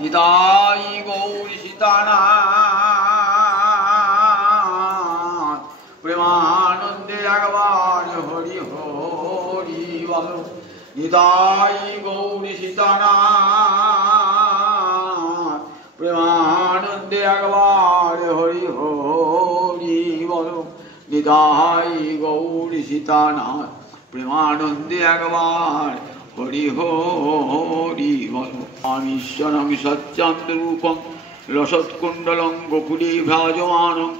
নিতাই গৌর সীতানাথ প্রেমানন্দে একবার হরি হরি বল। নিতাই গৌর সীতানাথ প্রেমানন্দে একবার হরি হরি বল। নিতাই গৌর সীতানাথ প্রেমানন্দে একবার হরি হরি বল। আমিশ্বরং সচ্চান্তরূপং রসৎকুণ্ডলং গোকুলে ভ্রাজমানং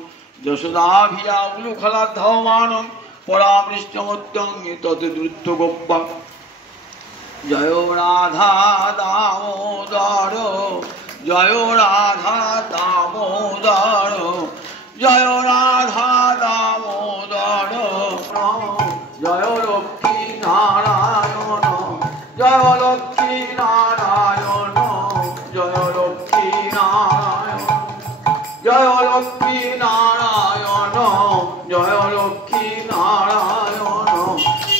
যশোদাভিরাবলুখলাধাবমানং পরামৃষ্টমত্যং তদ্দ্রুত গোপ্পা। জয় রাধা দামোদর জয় রাধা দামোদর জয় রাধা দামোদর জয় লক্ষ্মী নারায়ণ জয় লক্ষ্মী নারায়ণ জয় লক্ষ্মী নারায়ণ জয় লক্ষ্মী নারায়ণ জয় লক্ষ্মী নারায়ণ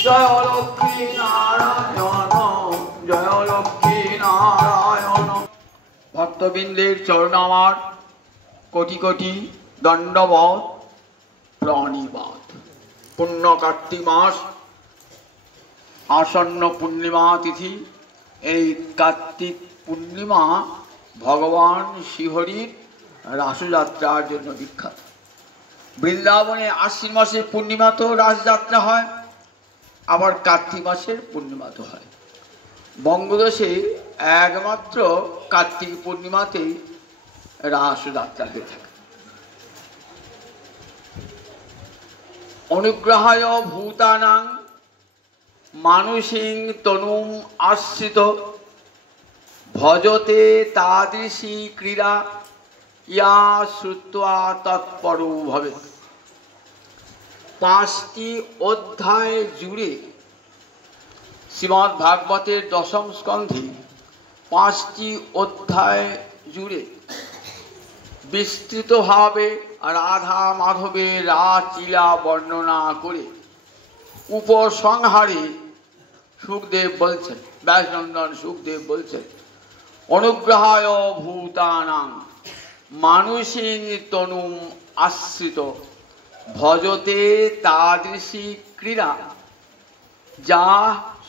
জয় লক্ষ্মী নারায়ণ জয় লক্ষ্মী নারায়ণ। ভক্তবৃন্দের চরণ আমার কোটি কোটি দণ্ডবত প্রণিপাত। পুণ্য কার্তিক মাস, আসন্ন পূর্ণিমা তিথি। এই কার্তিক পূর্ণিমা ভগবান শ্রীহরির রাসযাত্রার জন্য বিখ্যাত। বৃন্দাবনে আশ্বিন মাসের পূর্ণিমা তো রাসযাত্রা হয়, আবার কার্তিক মাসের পূর্ণিমা তো হয়। বঙ্গদেশে একমাত্র কার্তিক পূর্ণিমাতেই রাসযাত্রা হয়ে থাকে। অনুগ্রহায় ভূতানাং মানুষিং তনুম আশ্রিত ভজতে তাদৃশী ক্রীড়া ইয়া শ্রুত্বা তৎপরো ভবেৎ। 5টি অধ্যায় জুড়ে শ্রীমদ্ ভাগবতের দশম স্কন্ধে 5টি অধ্যায় জুড়ে বিস্তৃতভাবে রাধা মাধবের রাসলীলা বর্ণনা করে উপসংহারে সুখদেব বলছেন, ব্যাসনন্দন সুখদেব বলছেন, অনুগ্রহায় ভূতানাং মানুষিং তনুম আশ্রিত ভজতে তাদৃশী ক্রীড়া যা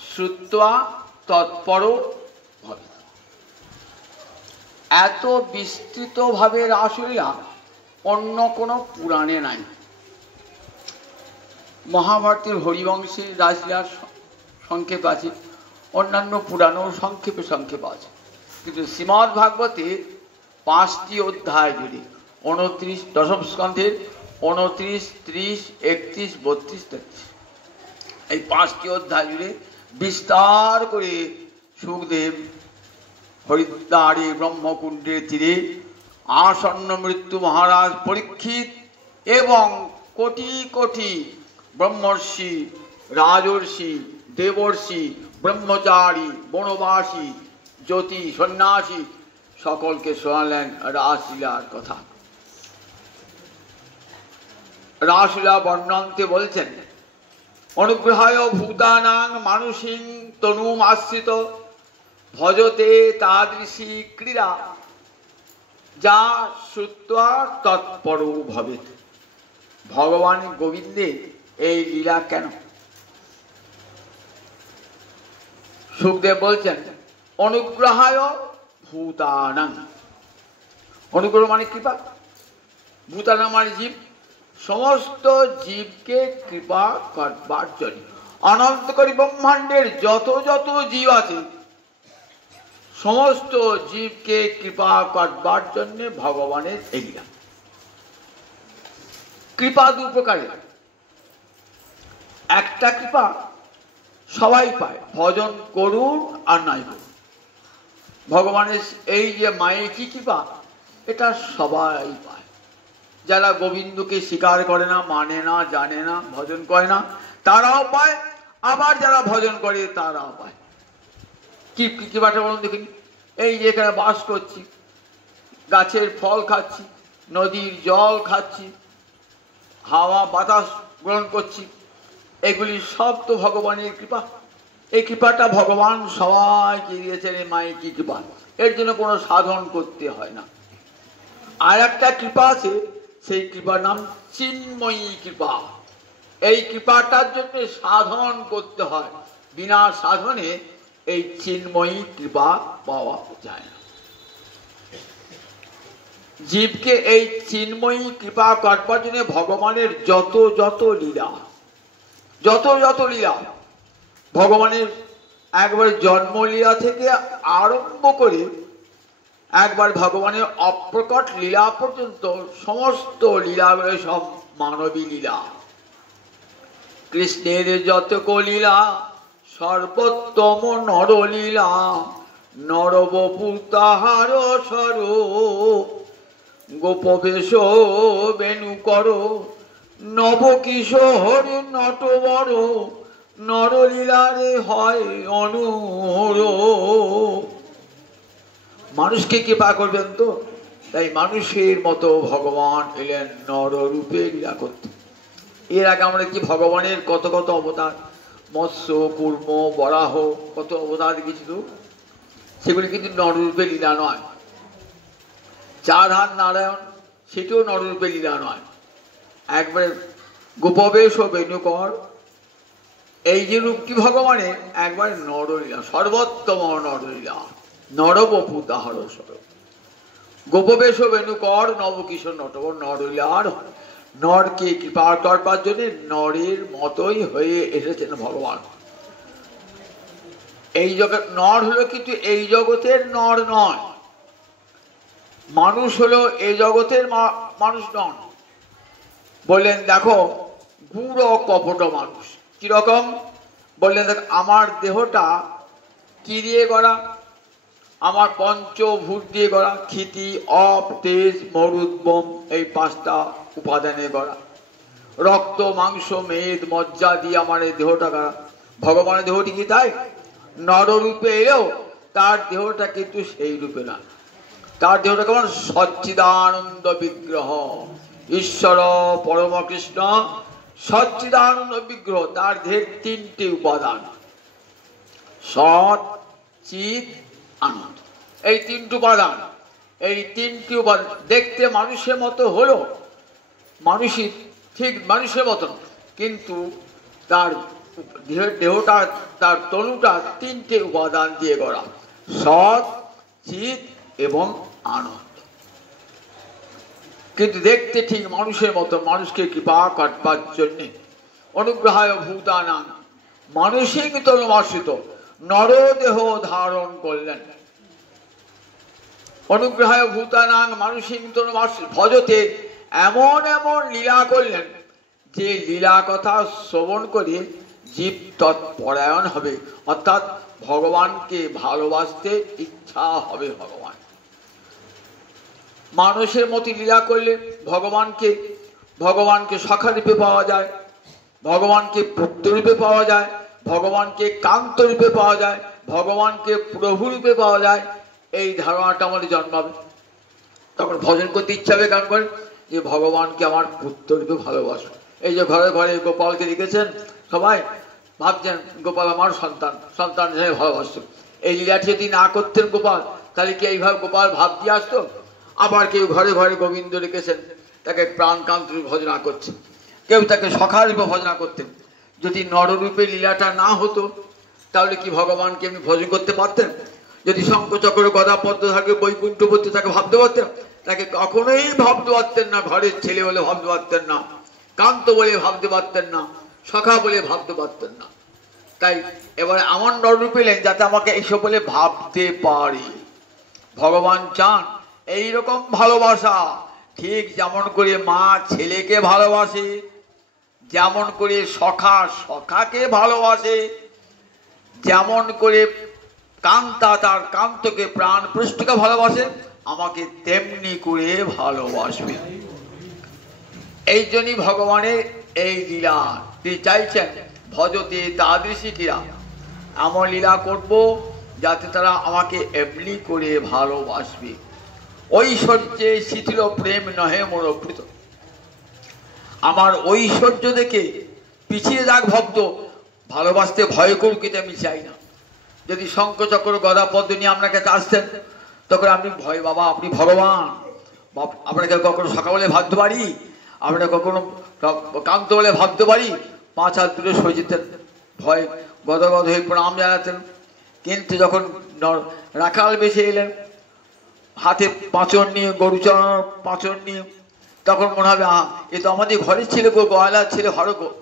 শ্রুত্বা তৎপরো ভবেৎ। এত বিস্তৃতভাবে রাসলীলা অন্য কোনো পুরাণে নাই। মহাভারতের হরিবংশে রাসলীলার সংক্ষেপ আছে, অন্যান্য পুরাণও সংক্ষেপে সংক্ষেপ আছে, কিন্তু শ্রীমদ্ ভাগবতের 5টি অধ্যায় জুড়ে 29 দশম স্কন্ধের 29, 30, 31, 32, 33 এই 5টি অধ্যায় জুড়ে বিস্তার করে সুখদেব হরিদ্বারে ব্রহ্মকুণ্ডের তীরে আসন্ন মৃত্যু মহারাজ পরীক্ষিত এবং কোটি কোটি ব্রহ্মর্ষি, রাজর্ষি, দেবর্ষি, ব্রহ্মচারী, বনবাসী, জ্যোতি, সন্ন্যাসী সকলকে শোনালেন রাসলীলার কথা। রাসলীলা বর্ণন্তে বলছেন, অনুগ্রহায় ভূতানাং মানুষিং তনুম আশ্রিত ভজতে তাদৃশী ক্রীড়া যা শ্রুত্বা তৎপরো ভবেৎ। ভগবান গোবিন্দের এই লীলা কেন? সুখদেব বলছেন, অনুগ্রহায় ভূতানাং। অনুগ্রহ মানে কৃপা, ভূতানাং মানে জীব। সমস্ত জীবকে কৃপা করবার জন্য, অনন্তকরী ব্রহ্মাণ্ডের যত যত জীব আছে সমস্ত জীবকে কৃপা করবার জন্য ভগবানের এই লীলা। কৃপা 2 প্রকারের। একটা কৃপা সবাই পায়, ভজন করুন আর নাই করুন। ভগবানের এই যে মায়েকি কৃপা, এটা সবাই পায়। যারা গোবিন্দকে স্বীকার করে না, মানে না, জানে না, ভজন করে না, তারাও পায়, আবার যারা ভজন করে তারাও পায়। কি কৃপাটা বলুন দেখিনি? এই যে এখানে বাস করছি, গাছের ফল খাচ্ছি, নদীর জল খাচ্ছি, হাওয়া বাতাস গ্রহণ করছি, এগুলি সব তো ভগবানের কৃপা। এই কৃপাটা ভগবান সবাইকে দিয়েছেন, এই মায়ের কি কৃপা। এর জন্য কোনো সাধন করতে হয় না। আর একটা কৃপা আছে, সেই কৃপার নাম চিন্ময়ী কৃপা। এই কৃপাটার জন্য সাধন করতে হয়, বিনা সাধনে এই চিন্ময়ী কৃপা পাওয়া যায় না। জীবকে এই চিন্ময়ী কৃপা করবার জন্য ভগবানের যত যত লীলা, যত যত লীলা, ভগবানের একবার জন্মলীলা থেকে আরম্ভ করে একবার ভগবানের অপ্রকট লীলা পর্যন্ত সমস্ত লীলাগুলো সব মানবী লীলা। কৃষ্ণের যতক লীলা সর্বোত্তম নরলীলা, নরবপু তাহার স্বরূপ, গোপবেশ বেণু কর, নবকিশোর নটবর, নরলীলারে হয় অনুরূপ। মানুষকে কৃপা করবেন তো, তাই মানুষের মতো ভগবান এলেন নররূপে লীলা করতে। এর আগে আমরা কি ভগবানের কত কত অবতার, মৎস্য কুর্ম বরাহ কত অবতার দেখেছিল, সেগুলি কিন্তু নররূপে লীলা নয়। চার হাত নারায়ণ, সেটিও নররূপে লীলা নয়। একবারে গোপবেশ ও বেণুকর, এই যে রূপটি ভগবানের একবার নরলীলা, সর্বোত্তম নরলীলা, নরবপু তাহার স্বরূপ, গোপবেশ ও বেণুকর, নবকিশোর নটবর, নরলীলার নরকে কৃপা করবার জন্য নরের মতোই হয়ে এসেছেন ভগবান। এই জগৎ নর হলো, কিন্তু এই জগতের নর নয়। মানুষ হলো এই জগতের মানুষ নন। বললেন দেখো গুড় ও কপট মানুষ কিরকম, বললেন দেখ আমার দেহটা কি দিয়ে গড়া, আমার পঞ্চভূত দিয়ে গড়া, ক্ষিতি অপ তেজ মরুদ্বম, এই পাঁচটা উপাদানে গড়া। রক্ত মাংস মেদ মজ্জা দিয়ে আমার এই দেহটা গড়া। ভগবানের দেহটি কি তাই? নররূপে এলেও তার দেহটা কিন্তু সেই রূপে না। তার দেহটা কেমন? সচ্চিদানন্দ বিগ্রহ, ঈশ্বর পরম কৃষ্ণ সচ্চিদানন্দ বিগ্রহ। তার দেহের তিনটি উপাদান, সৎ চিৎ আনন্দ, এই তিনটি উপাদান। এই তিনটি উপাদান দেখতে মানুষের মতো হলো, মানুষই ঠিক মানুষের মতন, কিন্তু তার দেহটা, তার তনুটা তিনটে উপাদান দিয়ে গড়া, সৎ চিৎ এবং আনন্দ। কিন্তু দেখতে ঠিক মানুষের মতো, মানুষকে কৃপা করবার জন্যে অনুগ্রহায় ভূতানাং মানসিক তনুমাশ্রিত নরদেহ ধারণ করলেন। অনুগ্রহায় ভূতানাং মানসিক তনুমাশ্রিত ভজতে এমন এমন লীলা করলেন যে লীলা কথা শ্রবণ করে জীব তৎপরায়ণ হবে, অর্থাৎ ভগবানকে ভালোবাসতে ইচ্ছা হবে। ভগবান মানুষের মতো লীলা করলে ভগবানকে সখা রূপে পাওয়া যায়, ভগবানকে পুত্র রূপে পাওয়া যায়, ভগবানকে কান্ত রূপে পাওয়া যায়, ভগবানকে প্রভু রূপে পাওয়া যায়। এই ধারণাটা আমাদের জন্মাবে, তখন ভজন করতে ইচ্ছা হবে। কারণ করেন যে ভগবানকে আমার পুত্র রূপে ভালোবাসো। এই যে ঘরে ঘরে গোপালকে রেখেছেন, সবাই ভাবছেন গোপাল আমার সন্তান, সন্তান হিসেবে ভালোবাসত। এই লীলাটি যদি না করতেন গোপাল, তাহলে কি এইভাবে গোপাল ভাব দিয়ে আসতো? আবার কেউ ঘরে ঘরে গোবিন্দ রেখেছেন, তাকে প্রাণকান্ত রূপে ভজনা করছেন, কেউ তাকে সখা রূপে ভজনা করতেন। যদি নররূপে লীলাটা না হতো, তাহলে কি ভগবানকে এমনি ভজন করতে পারতেন? যদি শঙ্খচক্র গদা পদ্ম থাকে, বৈকুণ্ঠপতি তাকে ভাবতে পারতেন? তাকে কখনোই ভাবতে পারতেন না। ঘরের ছেলে বলে ভাবতে পারতেন না, কান্ত বলে ভাবতে পারতেন না, সখা বলে ভাবতে পারতেন না। তাই এবারে আমার নররূপ এলেন যাতে আমাকে এইসব বলে ভাবতে পারি। ভগবান চান এইরকম ভালোবাসা, ঠিক যেমন করে মা ছেলেকে ভালোবাসে, যেমন করে সখা সখাকে ভালোবাসে, যেমন করে কান্তা তার কান্তকে প্রাণ পুষ্টকে ভালোবাসে, আমাকে তেমনি করে ভালোবাসবে। এই জন্যই ভগবানের এই লীলা তিনি চাইছেন ভজতে তাদৃশী ক্রীড়া, এমন লীলা করব যাতে তারা আমাকে এমনি করে ভালোবাসবে। ঐশ্বর্যে শিথিল প্রেম নহে মোরপ্রীত, আমার ঐশ্বর্য দেখে পিছিয়ে যাক ভক্ত, ভালোবাসতে ভয় করুক, এটা আমি চাই না। যদি শঙ্খচক্র গদা পদ্ম নিয়ে আপনার কাছে আসতেন, তখন আপনি ভয়, বাবা আপনি ভগবান, আপনাকে কখনো সকাল বলে ভাবতে পারি, আপনাকে কখনো কান্ত বলে ভাবতে পারি? 5 হাত দূরে সরে যেতেন, ভয় গদগদ হয়ে প্রণাম জানাতেন। কিন্তু যখন রাখাল বেশি এলেন, হাতে পাঁচন নিয়ে, গরুচরণ পাঁচন নিয়ে, তখন মনে হবে এ তো আমাদের ঘরের ছেলে, গয়লার ছেলে,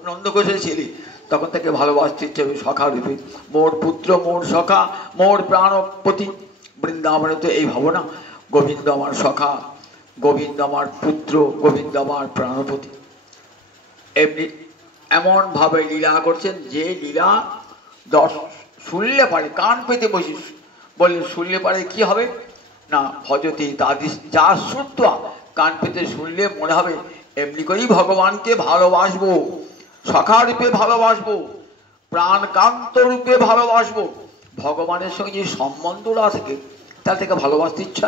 নন্দঘোষের ছেলে। তখন তাকে ভালোবাসতে ইচ্ছে হবে সখা রূপে, মোর পুত্র, মোর সখা, মোর প্রাণপতি। বৃন্দাবনে তো এই ভাবনা, গোবিন্দ আমার সখা, গোবিন্দ আমার পুত্র, গোবিন্দ আমার প্রাণপতি। এমনি এমন ভাবে লীলা করছেন যে লীলা শুনলে পারে, কান পেতে বসি বললেন, শুনলে পারে কি হবে না, ভজতে তাদের যা শ্রুত, কান পেতে শুনলে মনে হবে এমনি করেই ভগবানকে ভালোবাসবো, সখা রূপে ভালোবাসবো, প্রাণকান্ত রূপে ভালোবাসবো। ভগবানের সঙ্গে যে সম্বন্ধটা থাকে তার থেকে ভালোবাসতে ইচ্ছা।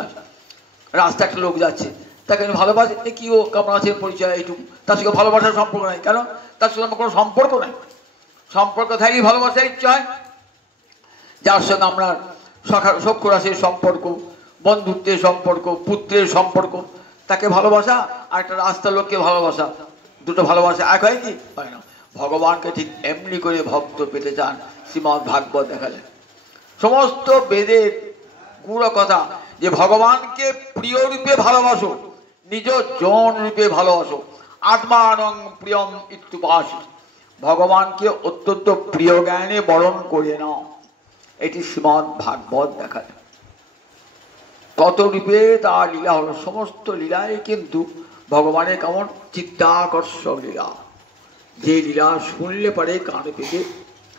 রাস্তা একটা লোক যাচ্ছে, তাকে আমি ভালোবাসি, কি ও কেমন আছে পরিচয় এইটুকু, তার সঙ্গে ভালোবাসার সম্পর্ক নাই। কেন? তার সঙ্গে আমার কোনো সম্পর্ক নাই। সম্পর্ক থাকলেই ভালোবাসার ইচ্ছা হয়। যার সঙ্গে আমরা সখ্যরাশির সম্পর্ক, বন্ধুত্বের সম্পর্ক, পুত্রের সম্পর্ক, তাকে ভালোবাসা আর একটা রাস্তার লোককে ভালোবাসা, দুটো ভালোবাসা এক হয় কি? হয় না। ভগবানকে ঠিক এমনি করে ভক্ত পেতে চান। শ্রীমদ্ ভাগবত দেখালেন সমস্ত বেদের গুড় কথা, যে ভগবানকে প্রিয় রূপে ভালোবাসো, নিজ জন রূপে ভালোবাসো, আত্মানং প্রিয়ম ইত্যুপাসি, ভগবানকে অত্যন্ত প্রিয় জ্ঞানে বরণ করে নাও। এটি শ্রীমদ্ ভাগবত দেখালেন। কত রূপে তার লীলা হলো, সমস্ত লীলায় কিন্তু ভগবানের কেমন চিত্তাকর্ষক লীলা, যে লীলা শুনলে পারে কানে পেতে,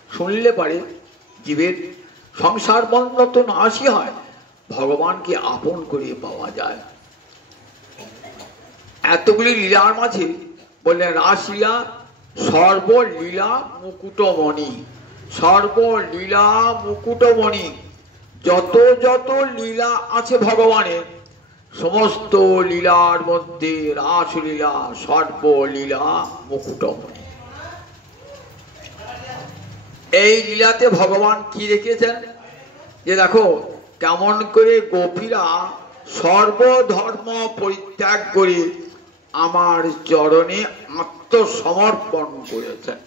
শুনলে পারে জীবের সংসার বন্ধন তো নাশই হয়, ভগবানকে আপন করে পাওয়া যায়। এতগুলি লীলার মাঝে বললেন রাসলীলা সর্বলীলা মুকুটমণি, সর্বলীলা মুকুটমণি। যত যত লীলা আছে ভগবানের, সমস্ত লীলার মধ্যে রাসলীলা সর্বলীলা মুকুটমণি। এই লীলাতে ভগবান কি রেখেছেন, যে দেখো কেমন করে গোপীরা সর্বধর্ম পরিত্যাগ করে আমার চরণে আত্মসমর্পণ করেছেন।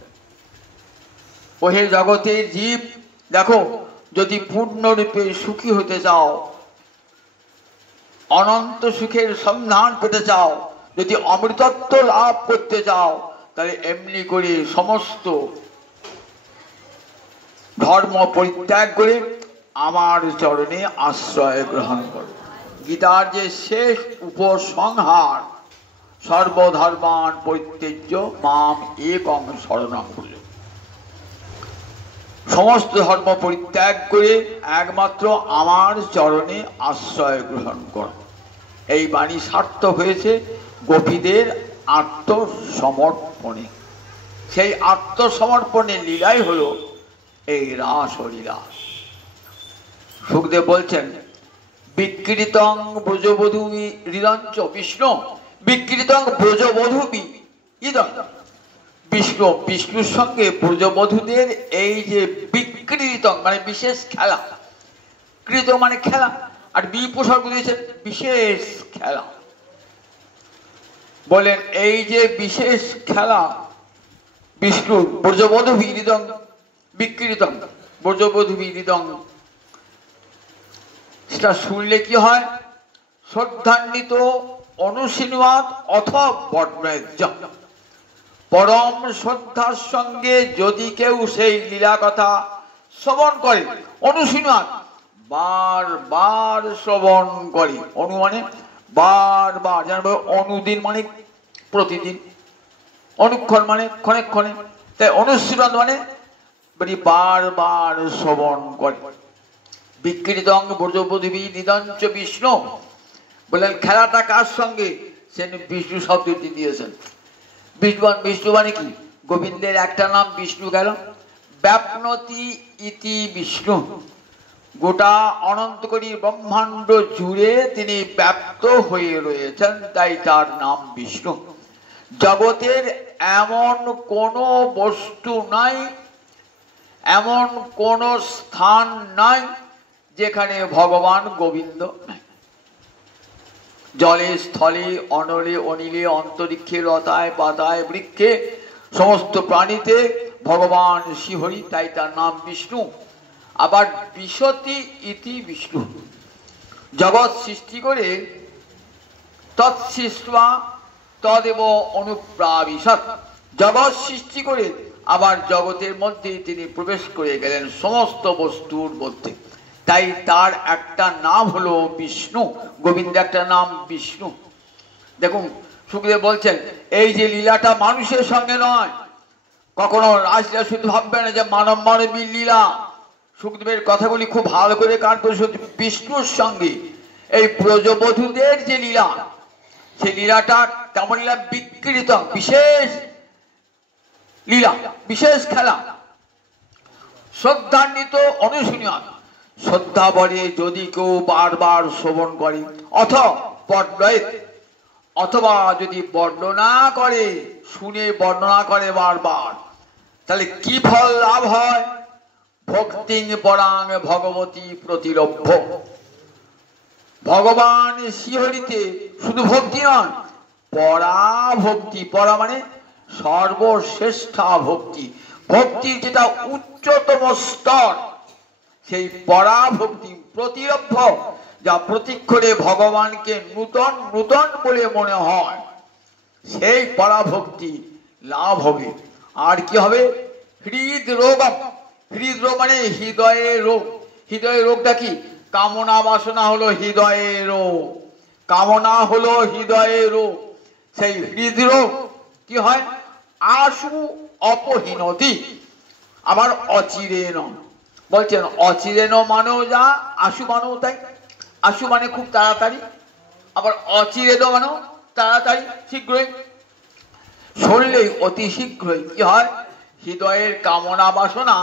ওহে জগতের জীব, দেখো যদি পূর্ণরূপে সুখী হতে চাও, অনন্ত সুখের সন্ধান পেতে চাও, যদি অমৃতত্ব লাভ করতে চাও, তাহলে এমনি করে সমস্ত ধর্ম পরিত্যাগ করে আমার চরণে আশ্রয় গ্রহণ করো। গীতার যে শেষ উপসংহার, সর্বধর্মান পরিত্যজ্য মাম একং শরণং বলে, সমস্ত ধর্ম পরিত্যাগ করে একমাত্র আমার চরণে আশ্রয় গ্রহণ কর। এই বাণী সার্থক হয়েছে গোপীদের আত্মসমর্পণে। সেই আত্মসমর্পণের লীলাই হলো এই রাসলীলা। সুখদেব বলছেন বিকৃতং ব্রজবধূ হৃদঞ্চ বিষ্ণু, বিকৃতং ব্রজবধূ হৃদং বিষ্ণু, বিষ্ণুর সঙ্গে ব্রজবধূদের এই যে বিকৃতং মানে বিশেষ খেলা, কৃত মানে খেলা, আর বিপসর্গ দিয়েছেন বিশেষ খেলা। বলেন এই যে বিশেষ খেলা বিষ্ণুর, ব্রজবধূ হৃদং বিকৃতং, ব্রজবধূ হৃদং, সেটা শুনলে কি হয়? শ্রদ্ধান্বিত অনুশীলবাদ অথবা বর্ণাঢ্য, পরম শ্রদ্ধার সঙ্গে যদি কেউ সেই লীলা কথা শ্রবণ করে, অনুশীলবাদ বারবার শ্রবণ করে, অনু মানে বারবার, জানবো অনুদিন মানে প্রতিদিন, অনুক্ষণ মানে ক্ষণে ক্ষণে, তাই অনুশীলন মানে বারবার শ্রবণ করে। বিকৃতং ব্রজবধূ হৃদঞ্চ বিষ্ণু, বললেন খেলাটা কার সঙ্গে? সে বিষ্ণু শব্দটি দিয়েছেন। বিষ্ণু মানে কি? গোবিন্দের একটা নাম বিষ্ণু গেল, ব্যাপনতি ইতি বিষ্ণু, গোটা অনন্তকোটি ব্রহ্মাণ্ড জুড়ে তিনি ব্যাপ্ত হয়ে রয়েছেন, তাই তার নাম বিষ্ণু। জগতের এমন কোনো বস্তু নাই, এমন কোন স্থান নাই যেখানে ভগবান গোবিন্দ নাই। জলে স্থলে অনলে অনিলে অন্তরিক্ষে লতায় পাতায় বৃক্ষে সমস্ত প্রাণীতে ভগবান শ্রীহরি, তাই তার নাম বিষ্ণু। আবার বিশতি ইতি বিষ্ণু, জগৎ সৃষ্টি করে তৎসৃষ্টা তদেব অনুপ্রাবিশৎ, জগৎ সৃষ্টি করে আবার জগতের মধ্যে তিনি প্রবেশ করে গেলেন সমস্ত বস্তুর মধ্যে, তাই তার একটা নাম হলো বিষ্ণু। গোবিন্দ একটা নাম বিষ্ণু। দেখুন সুখদেব বলছেন এই যে লীলাটা মানুষের সঙ্গে নয়, কখনো রাসলীলা শুধু ভাববে না যে মানব মানবী লীলা। সুখদেবের কথাগুলি খুব ভালো করে কান করে শুনতে, বিষ্ণুর সঙ্গে এই ব্রজবধূদের যে লীলা, সেই লীলাটা তেমন লীলা বিকৃত, বিশেষ লীলা, বিশেষ খেলা, শ্রদ্ধান্বিত অনুশীলন। শ্রদ্ধা বলে যদি কেউ বারবার শ্রবণ করে অথবা যদি বর্ণনা করে, শুনে বর্ণনা করে বারবার, তাহলে কি ফল লাভ হয়? ভক্তি পরাং ভগবতী প্রতিলভ্য, ভগবান শ্রীহরিতে শুধু ভক্তি নয়, পরাভক্তি, পরা মানে সর্বশ্রেষ্ঠা ভক্তি, ভক্তির যেটা উচ্চতম স্তর, সেই পরাভক্তি প্রতিলভ্য, যা প্রতিক্ষণে ভগবানকে নূতন নূতন বলে মনে হয়, সেই পরাভক্তি লাভ হবে। আর কি হবে? হৃদরোগ, হৃদরোগ মানে হৃদয়ের রোগ। হৃদয়ের রোগটা কি? কামনা বাসনা হলো হৃদয়ের রোগ, কামনা হলো হৃদয়ের রোগ। সেই হৃদরোগ কি হয়? আশু অপহীনতি, আবার অচিরেন, বলছেন অচিরেন মানেও যা, আশু মানেও তাই। আশু মানে খুব তাড়াতাড়ি, আবার অচিরেন মানেও তাড়াতাড়ি, শীঘ্রই, শুনলেই অতি শীঘ্রই কি হয়? হৃদয়ের কামনা বাসনা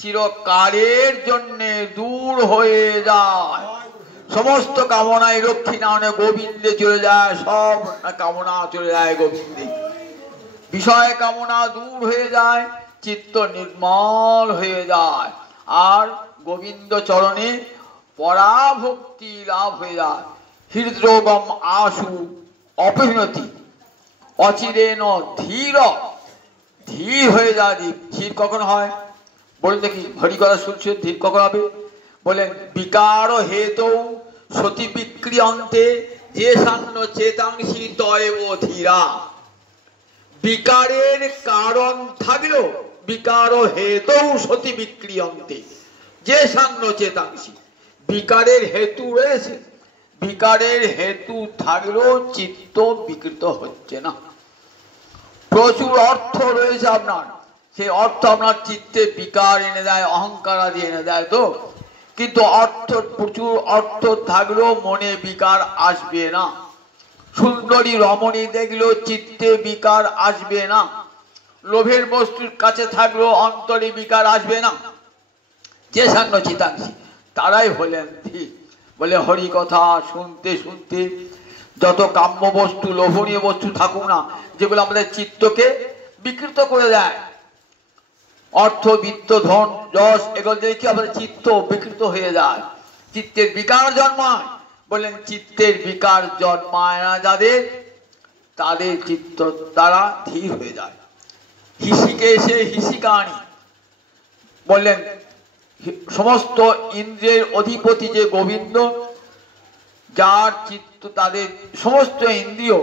চিরকালের জন্য দূর হয়ে যায়। সমস্ত কামনায় রক্ষী নামে গোবিন্দে চলে যায়, সব কামনা চলে যায় গোবিন্দে। বিষয় কামনা দূর হয়ে যায়, চিত্ত নির্মল হয়ে যায়, আর গোবিন্দ চরণে পরাভক্তি লাভ হয়ে যায়। হৃদরোগম আশু অপহীনতি অচিরেন ধীর, ধীর হয়ে যায়। ধীর কখন হয় বলুন দেখি? হরি কথা শুনছে, ধীর কখন হবে? বলেন বিকার হেতু সতী বিক্রিয়ন্তে যে সান্ন চেতাংশী তয়েব ধীরা। বিকারের কারণ থাকলেও বিকার হেতু সতী বিক্রিয়ন্তে যে সান্ন চেতাংশী, বিকারের হেতু রয়েছে, বিকারের হেতু থাকলেও চিত্ত বিকৃত হচ্ছে না। প্রচুর অর্থ রয়েছে আপনার, সেই অর্থ আপনার চিত্তে বিকার এনে দেয়, অহংকার আদি এনে দেয় তো, কিন্তু অর্থ, প্রচুর অর্থ থাকলেও মনে বিকার আসবে না। সুন্দরী রমণী দেখলেও চিত্তে বিকার আসবে না। লোভের বস্তুর কাছে থাকলেও অন্তরে বিকার আসবে না। যে সাঙ্গ চিতাংশী তারাই হলেন ধীর। বলে হরি কথা শুনতে শুনতে যত কাম্য বস্তু, লোভনীয় বস্তু থাকুক না, যেগুলো আমাদের চিত্তকে বিকৃত করে দেয়, অর্থ বিত্ত ধন যশ, এগুলো দেখে আমাদের চিত্ত বিকৃত হয়ে যায়, চিত্তের বিকার জন্মায়। বললেন চিত্তের বিকার জন্মায় না যাদের, তাদের চিত্ত তারা ধীর হয়ে যায়। হিসিকে এসে হিসিকানি বললেন সমস্ত ইন্দ্রিয়ের অধিপতি যে গোবিন্দ, যার চিত্ত, তাদের সমস্ত ইন্দ্রিয়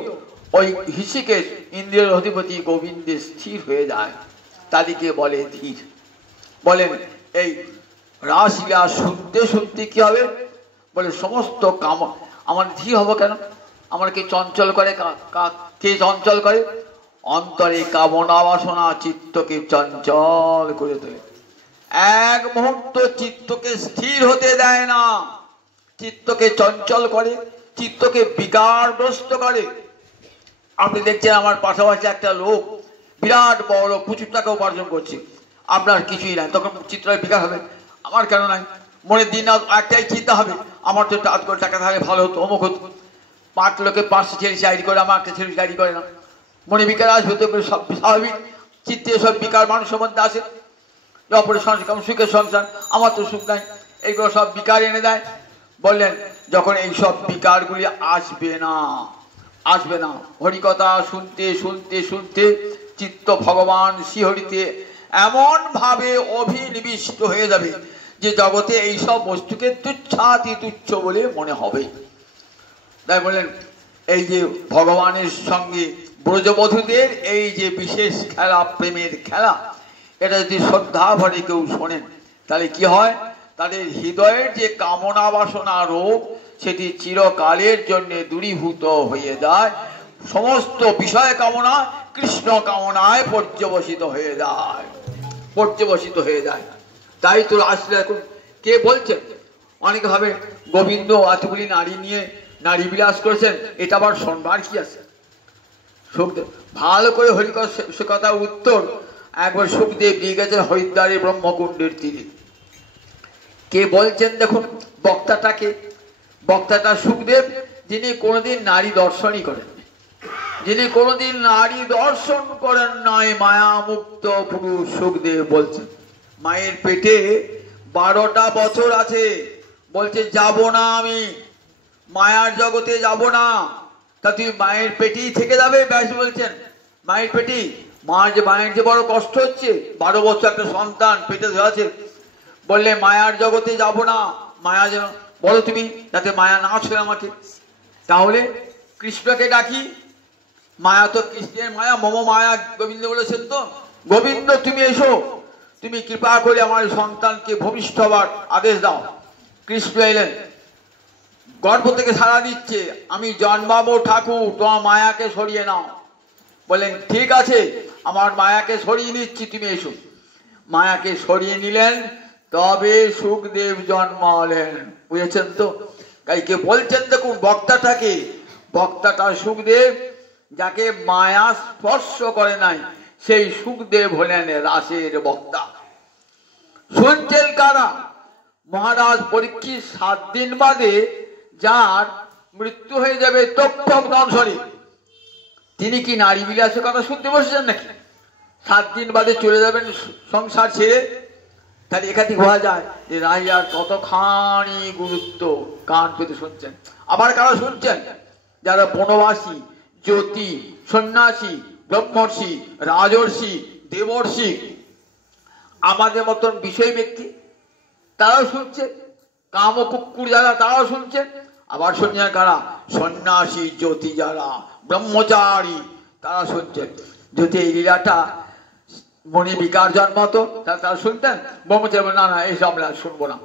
ওই হিসিকেশ ইন্দ্রিয়ের অধিপতি গোবিন্দে স্থির হয়ে যায়, তাদেরকে বলে ধীর। বলেন এই রাসলীলা শুনতে শুনতে কি হবে? বলে সমস্ত কাম আমার ধীর হবো কেন? আমার কে চঞ্চল করে? কে চঞ্চল করে? অন্তরে কামনা বাসনা চিত্তকে চঞ্চল করে তোলে, এক মুহূর্ত চিত্তকে স্থির হতে দেয় না, চিত্তকে চঞ্চল করে, চিত্তকে বিকারগ্রস্ত করে। আপনি দেখছেন আমার পাশাপাশি একটা লোক বিরাট বড় প্রচুর টাকা উপার্জন করছে, আপনার কিছুই নাই, তখন চিত্রের বিকার হবে, আমার কেন নাই? মনে দিন একটাই চিন্তা হবে, আমার তো টাকা থাকলে ভালো হতো, অমুক হতো। 5 লোকে 500 ছেড়ে চাকরি করে, আমার একটা ছেড়ে চাকরি করে না, মনে বিকার আসবে তো, সব স্বাভাবিক। চিত্তে সব বিকার মানুষের মধ্যে আসে, অপরের সংসার কেমন সুখের সংসার, আমার তো সুখ নাই, এইগুলো সব বিকার এনে দেয়। বললেন যখন এইসব বিকারগুলি আসবে না হরিকথা শুনতে শুনতে শুনতে চিত্ত ভগবান শ্রীহরিতে এমন ভাবে অভিনিবিষ্ট হয়ে যাবে যে জগতে এইসব বস্তুকে তুচ্ছাতি তুচ্ছ বলে মনে হবে। তাই বলেন এই যে ভগবানের সঙ্গে ব্রজবধূদের এই যে বিশেষ খেলা, প্রেমের খেলা, এটা যদি শ্রদ্ধা ভরে কেউ শোনেন তাহলে কি হয়, তাদের হৃদয়ের যে কামনা বাসনা রোগ সেটি চিরকালের জন্য দূরীভূত হয়ে যায়। সমস্ত বিষয় কামনা কৃষ্ণ কামনায় পর্যবসিত হয়ে যায়। তাই তো আসলে এখন কে বলছেন, অনেকে ভাবে গোবিন্দ এতগুলি নারী নিয়ে নারী বিলাস করেছেন, এটা আবার শোনবার কি আছে? সুখদেব ভালো করে হরিকথা উত্তর একবার সুখদেব দিয়ে গেছেন হরিদ্বারে ব্রহ্মকুণ্ডের তীরে। কে বলছেন দেখুন, বক্তাটা সুখদেব, যিনি কোনোদিন নারী দর্শনই করেন, নাই, মায়া মুক্ত পুরুষ সুখদেব বলছেন। মায়ের পেটে 12টা বছর আছে, বলছে যাব না, আমি মায়ার জগতে যাব না। তা তুই মায়ের পেটেই থেকে যাবে? ব্যাস বলছেন মায়ের পেটেই। মায়ের যে বড় কষ্ট হচ্ছে, 12 বছর একটা সন্তান পেটে আছে, বললে মায়ার জগতে যাব না। মায়া যেন বলো তুমি, যাতে মায়া না ছড়ে আমাকে। তাহলে কৃষ্ণকে ডাকি, মায়া তো কৃষ্ণের মায়া, মম মায়া গোবিন্দ বলেছেন তো, গোবিন্দ তুমি এসো, তুমি কৃপা করে আমার সন্তানকে ভূমিষ্ঠ হবার আদেশ দাও। কৃষ্ণ এলেন, গর্ভ থেকে সাড়া দিচ্ছে, আমি জন্মাবো ঠাকুর, তোমার মায়াকে সরিয়ে নাও। বললেন ঠিক আছে, আমার মায়াকে সরিয়ে নিচ্ছি, তুমি এসো। মায়াকে সরিয়ে নিলেন, তবে সুখদেব জন্মালেন। বুঝেছেন তো? কে বলছেন দেখুন, বক্তাটা সুখদেব, যাকে মায়া স্পর্শ করে নাই, সেই সুখদেব হলেন রাসের বক্তা। শুনছেন কারা? মহারাজ পরীক্ষিত 7 দিন বাদে যার মৃত্যু হয়ে যাবে তক্ষক দংশনে, তিনি কি নারী বিলাসের কথা শুনতে বসেছেন নাকি? 7 দিন বাদে চলে যাবেন সংসার ছেড়ে। তাহলে এখান থেকে বোঝা যায় যে রাজার কতখানি গুরুত্ব, কান পেতে শুনছেন। আবার কারা শুনছেন? যারা বনবাসী, জ্যোতি, সন্ন্যাসী, ব্রহ্মর্ষি, রাজর্ষি, দেবর্ষি, আমাদের মতন বিষয় ব্যক্তি, তারাও শুনছেন। কাম ও কুকুর যারা, তারাও শুনছেন। আবার শুনছেন কারা? সন্ন্যাসী, জ্যোতি যারা, ব্রহ্মচারী, তারা শুনছেন। যদি এই লীলাটা মনে বিকার জন্মাতো তারা শুনতেন। ব্রহ্মচারী না এইসব আমরা শুনবো না,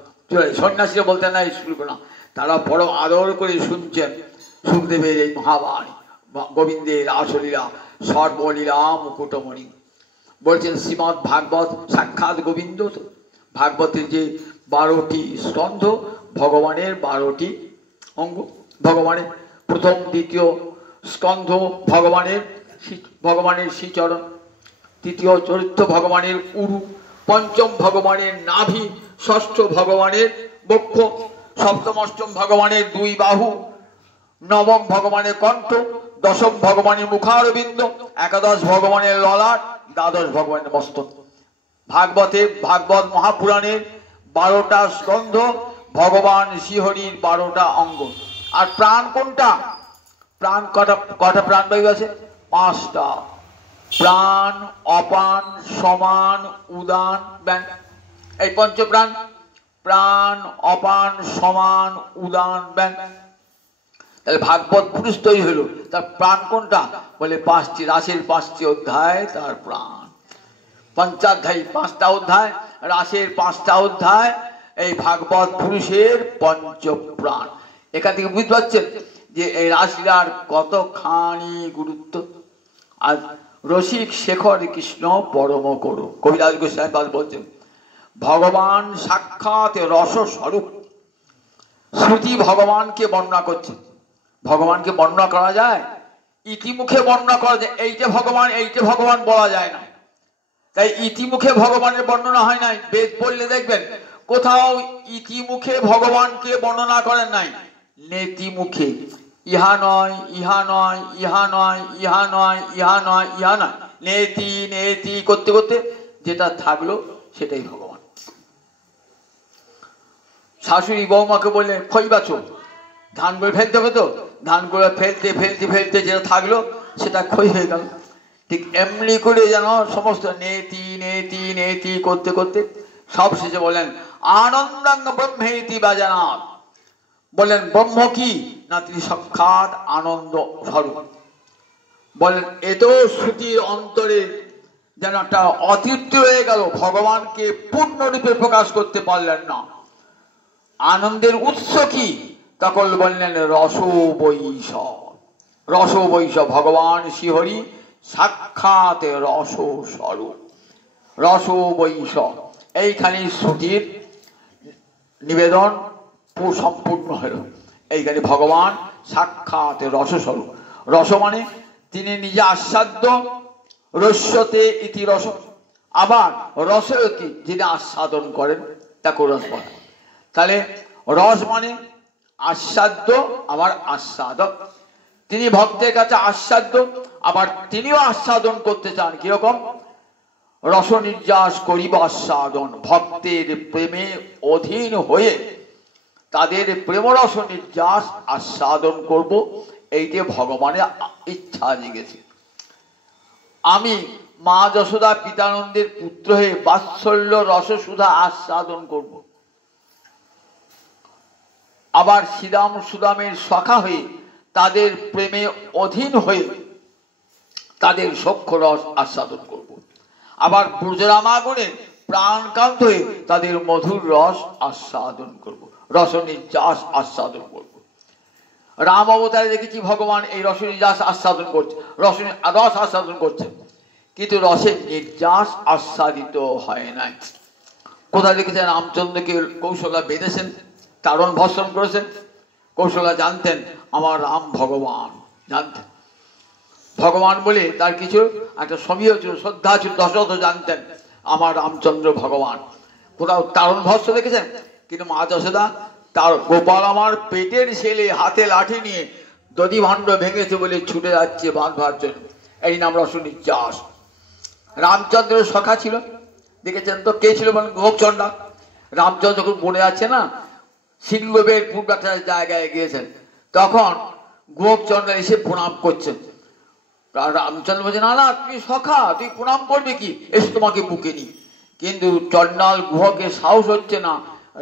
সন্ন্যাসীরা বলতেন না এই শুনবো না। তারা বড় আদর করে শুনছেন সুখদেবের এই মহাবাণী, গোবিন্দের রাসলীলা, সর্বলীলা মুকুটমণি। বলছেন শ্রীমৎ ভাগবত সাক্ষাৎ গোবিন্দ তো। ভাগবতের যে 12টি স্কন্ধ, ভগবানের 12টি অঙ্গ। ভগবানের প্রথম, দ্বিতীয় স্কন্ধ ভগবানের শ্রীচরণ, তৃতীয় চরিত্র ভগবানের উরু, পঞ্চম ভগবানের নাভি, ষষ্ঠ ভগবানের বক্ষ, সপ্তম অষ্টম ভগবানের 2 বাহু, নবম ভগবানের কণ্ঠ, দশম ভগবানের মুখারবিন্দ, একাদশ ভগবানের ললাট, দ্বাদশ ভগবানের মস্তক। ভাগবত মহাপুরাণের 12টা স্কন্ধ, ভগবান শ্রীহরির 12টা অঙ্গ। আর প্রাণ কোনটা? প্রাণ কটা প্রাণবায়ু আছে? 5টা। প্রাণ, অপান, সমান, উদান, ব্যান, এই পঞ্চপ্রাণ। প্রাণ, অপান, সমান, উদান, ব্যান। তাহলে ভাগবত পুরুষ তৈরি হলো। তার প্রাণ কোনটা? বলে 5টি, রাসের 5টি অধ্যায় তার প্রাণ। পঞ্চাধ্যায়ী 5টা অধ্যায়, রাসের 5টা অধ্যায়, এই ভাগবত পুরুষের পঞ্চপ্রাণ। এখান থেকে বুঝতে পারছেন যে এই রাসলীলার কতখানি গুরুত্ব। আর রসিক শেখর কৃষ্ণ পরম করু, কবিরাজ গোস্বামী বলছেন ভগবান সাক্ষাৎ রস স্বরূপ। শ্রুতি ভগবানকে বর্ণনা করছে। ভগবানকে বর্ণনা করা যায়, ইতিমুখে বর্ণনা করা যায়। এইটা ভগবান বলা যায় না। তাই ইতিমুখে ভগবানের বর্ণনা হয় নাই। বেদ পড়লে দেখবেন কোথাও ইতিমুখে ভগবানকে বর্ণনা করেন নাই, নেতিমুখে। ইহা নয়, ইহা নয়, ইহা নয়, ইহা নয়, ইহা নয়, ইহা নয়, নেতি নেতি করতে করতে যেটা থাকলো সেটাই ভগবান। শাশুড়ি বৌমাকে বললেন খই বাছো, ধান করে ফেলতে হবে তো, ধান করে ফেলতে ফেলতে ফেলতে যেটা থাকলো সেটা খই হয়ে গেল। ঠিক এমনি করে যেন সমস্ত নেতি নেতি নেতি করতে করতে সব শেষে বলেন আনন্দাঙ্গ ব্রহ্মেতি বাজানাথ। বলেন ব্রহ্ম কি না, তিনি সাক্ষাৎ আনন্দ স্বরূপ। বলেন এত শ্রুতির অন্তরে যেন একটা অতৃপ্তি হয়ে গেল, ভগবানকে পূর্ণরূপে প্রকাশ করতে পারলেন না। আনন্দের উৎস কি? তখন বললেন রস বৈষ। রস বৈষ, ভগবান শ্রীহরি সাক্ষাৎ রস স্বরূপ, রস বৈষ। এইখানে শ্রুতির নিবেদন সম্পূর্ণ হল। এইখানে ভগবান সাক্ষাৎ রস স্বরূপ। রস মানে তিনি নিজে আস্বাদ্য, রস্যতে ইতি রস। আবার রসয়তি, যিনি আস্বাদন করেন তাকে রস বলে। তাহলে রস মানে আস্বাদ্য, আবার আস্বাদক। তিনি ভক্তের কাছে আস্বাদ্য, আবার তিনিও আস্বাদন করতে চান। কিরকম? রস নির্যাস করিব আস্বাদন, ভক্তের প্রেমে অধীন হয়ে তাদের প্রেমরস নির্যাস আস্বাদন করব, এইটি ভগবানের ইচ্ছা জেগেছে। আমি মা যশোদা পিতানন্দের পুত্র হয়ে বাৎসল্য রস সুধা আস্বাদন করব, আবার শ্রীরাম সুদামের সখা হয়ে তাদের প্রেমে অধীন হয়ে তাদের সখ্য রস আস্বাদন করব, আবার ব্রজরামাগণের প্রাণকান্ত হয়ে তাদের মধুর রস আস্বাদন করব, রস নির্যাস আস্বাদন করব। রাম অবতারে দেখেছি ভগবান এই রস নির্যাস আস্বাদন করছে, রস আস্বাদন করছে, কিন্তু রসের নির্যাস আস্বাদিত হয় নাই। কোথায় দেখেছেন রামচন্দ্রকে কৌশলা বেঁধেছেন, তারণ ভস্ম করেছেন? কৌশলা জানতেন আমার রাম ভগবান, জানতেন ভগবান বলে তার কিছু একটা সমীহ ছিল, শ্রদ্ধা ছিল। দশরথ জানতেন আমার রামচন্দ্র ভগবান। কোথাও তারণ ভস্ম দেখেছেন? কিন্তু মা যশোদা তার গোপাল আমার পেটের ছেলে, হাতে লাঠি নিয়ে দধি ভাণ্ড ভেঙেছে বলে ছুটে যাচ্ছে বাঁধবার জন্য, এই নাম রস নির্যাস। রামচন্দ্রের সখা ছিল, দেখেছেন তো? কে ছিল বলেন? গোপচণ্ডা। রামচন্দ্র যখন বনে যাচ্ছে না, সিংহবের পূর্ব একটা জায়গায় গিয়েছেন, তখন গোপচণ্ডা এসে প্রণাম করছেন। রামচন্দ্র বলছে না না, তুমি সখা, তুই প্রণাম করবে কি, এসে তোমাকে বুকে নি। কিন্তু চণ্ডাল গুহকে সাহস হচ্ছে না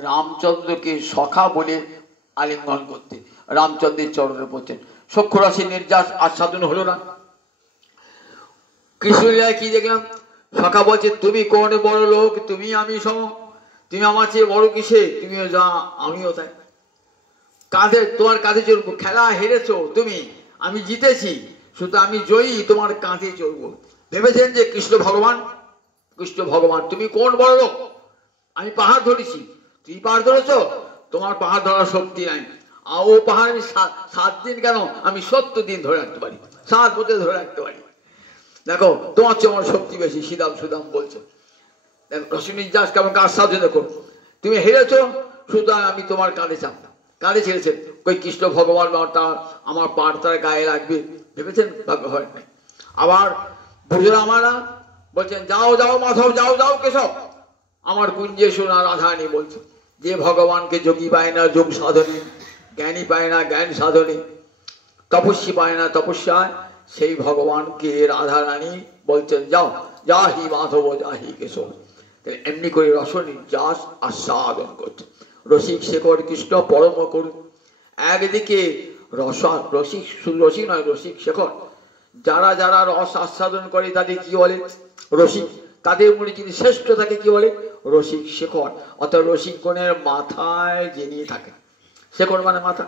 রামচন্দ্রকে সখা বলে আলিঙ্গন করতে, রামচন্দ্রের চরণে পড়ছেন। সখ্যরসের নির্যাস আস্বাদন হলো না। কৃষ্ণলীলায় কি দেখলাম? সখা বলছে তুমি কোন বড় লোক, তুমি আমি সম, তুমি আমার চেয়ে বড় কিসে, তুমিও যা আমিও তাই। কাঁধে তোমার কাঁধে চড়বো, খেলা হেরেছো তুমি, আমি জিতেছি, শুধু আমি জয়ী, তোমার কাঁধে চড়বো। ভেবেছেন যে কৃষ্ণ ভগবান, কৃষ্ণ ভগবান তুমি কোন বড় লোক, আমি পাহাড় ধরেছি, তুই পাহাড় ধরেছ, তোমার পাহাড় ধরার শক্তি নাই। আর ও পাহাড় আমি 7 দিন কেন, আমি 70 দিন ধরে রাখতে পারি, 7 বছর ধরে রাখতে পারি। দেখো তোমার চেয়ে আমার শক্তি বেশি, শ্রীরাম সুদাম বলছে। দেখো রস নির্যাস কেমন কার সাথে, দেখো তুমি হেরেছো, সুতরাং আমি তোমার কাঁধে চাপ, কাঁধে ছেড়েছেন। ওই কৃষ্ণ ভগবান আমার পাড় তার গায়ে লাগবে, ভেবেছেন? ভাগ্য হয় নাই। আবার ব্রজরামারা বলছেন যাও যাও মাধব, যাও যাও কেশব, আমার কুঞ্জে শোনা রাধারানী বলছে যে ভগবানকে যোগী পায় না যোগ সাধনে, জ্ঞানী পায় না জ্ঞান সাধনে, তপস্বী পায় না তপস্যায়, সেই ভগবানকে রাধারানী বলছেন যাও, যাহি মাধব যাহি কেশব। এমনি করে রস নির্যাস আস্বাদন করছে। রসিক শেখর কৃষ্ণ পরম করুন। একদিকে রসিক, শুধু রসিক নয়, রসিক শেখর, যারা যারা রস আস্বাদন করে তাদের কি বলে? রসিক। তাদের মনে যদি শ্রেষ্ঠ থাকে কি বলে? রসিক শেখর। অর্থাৎ রসিক গণের মাথায় যিনি থাকেন, শেখর মানে মাথা,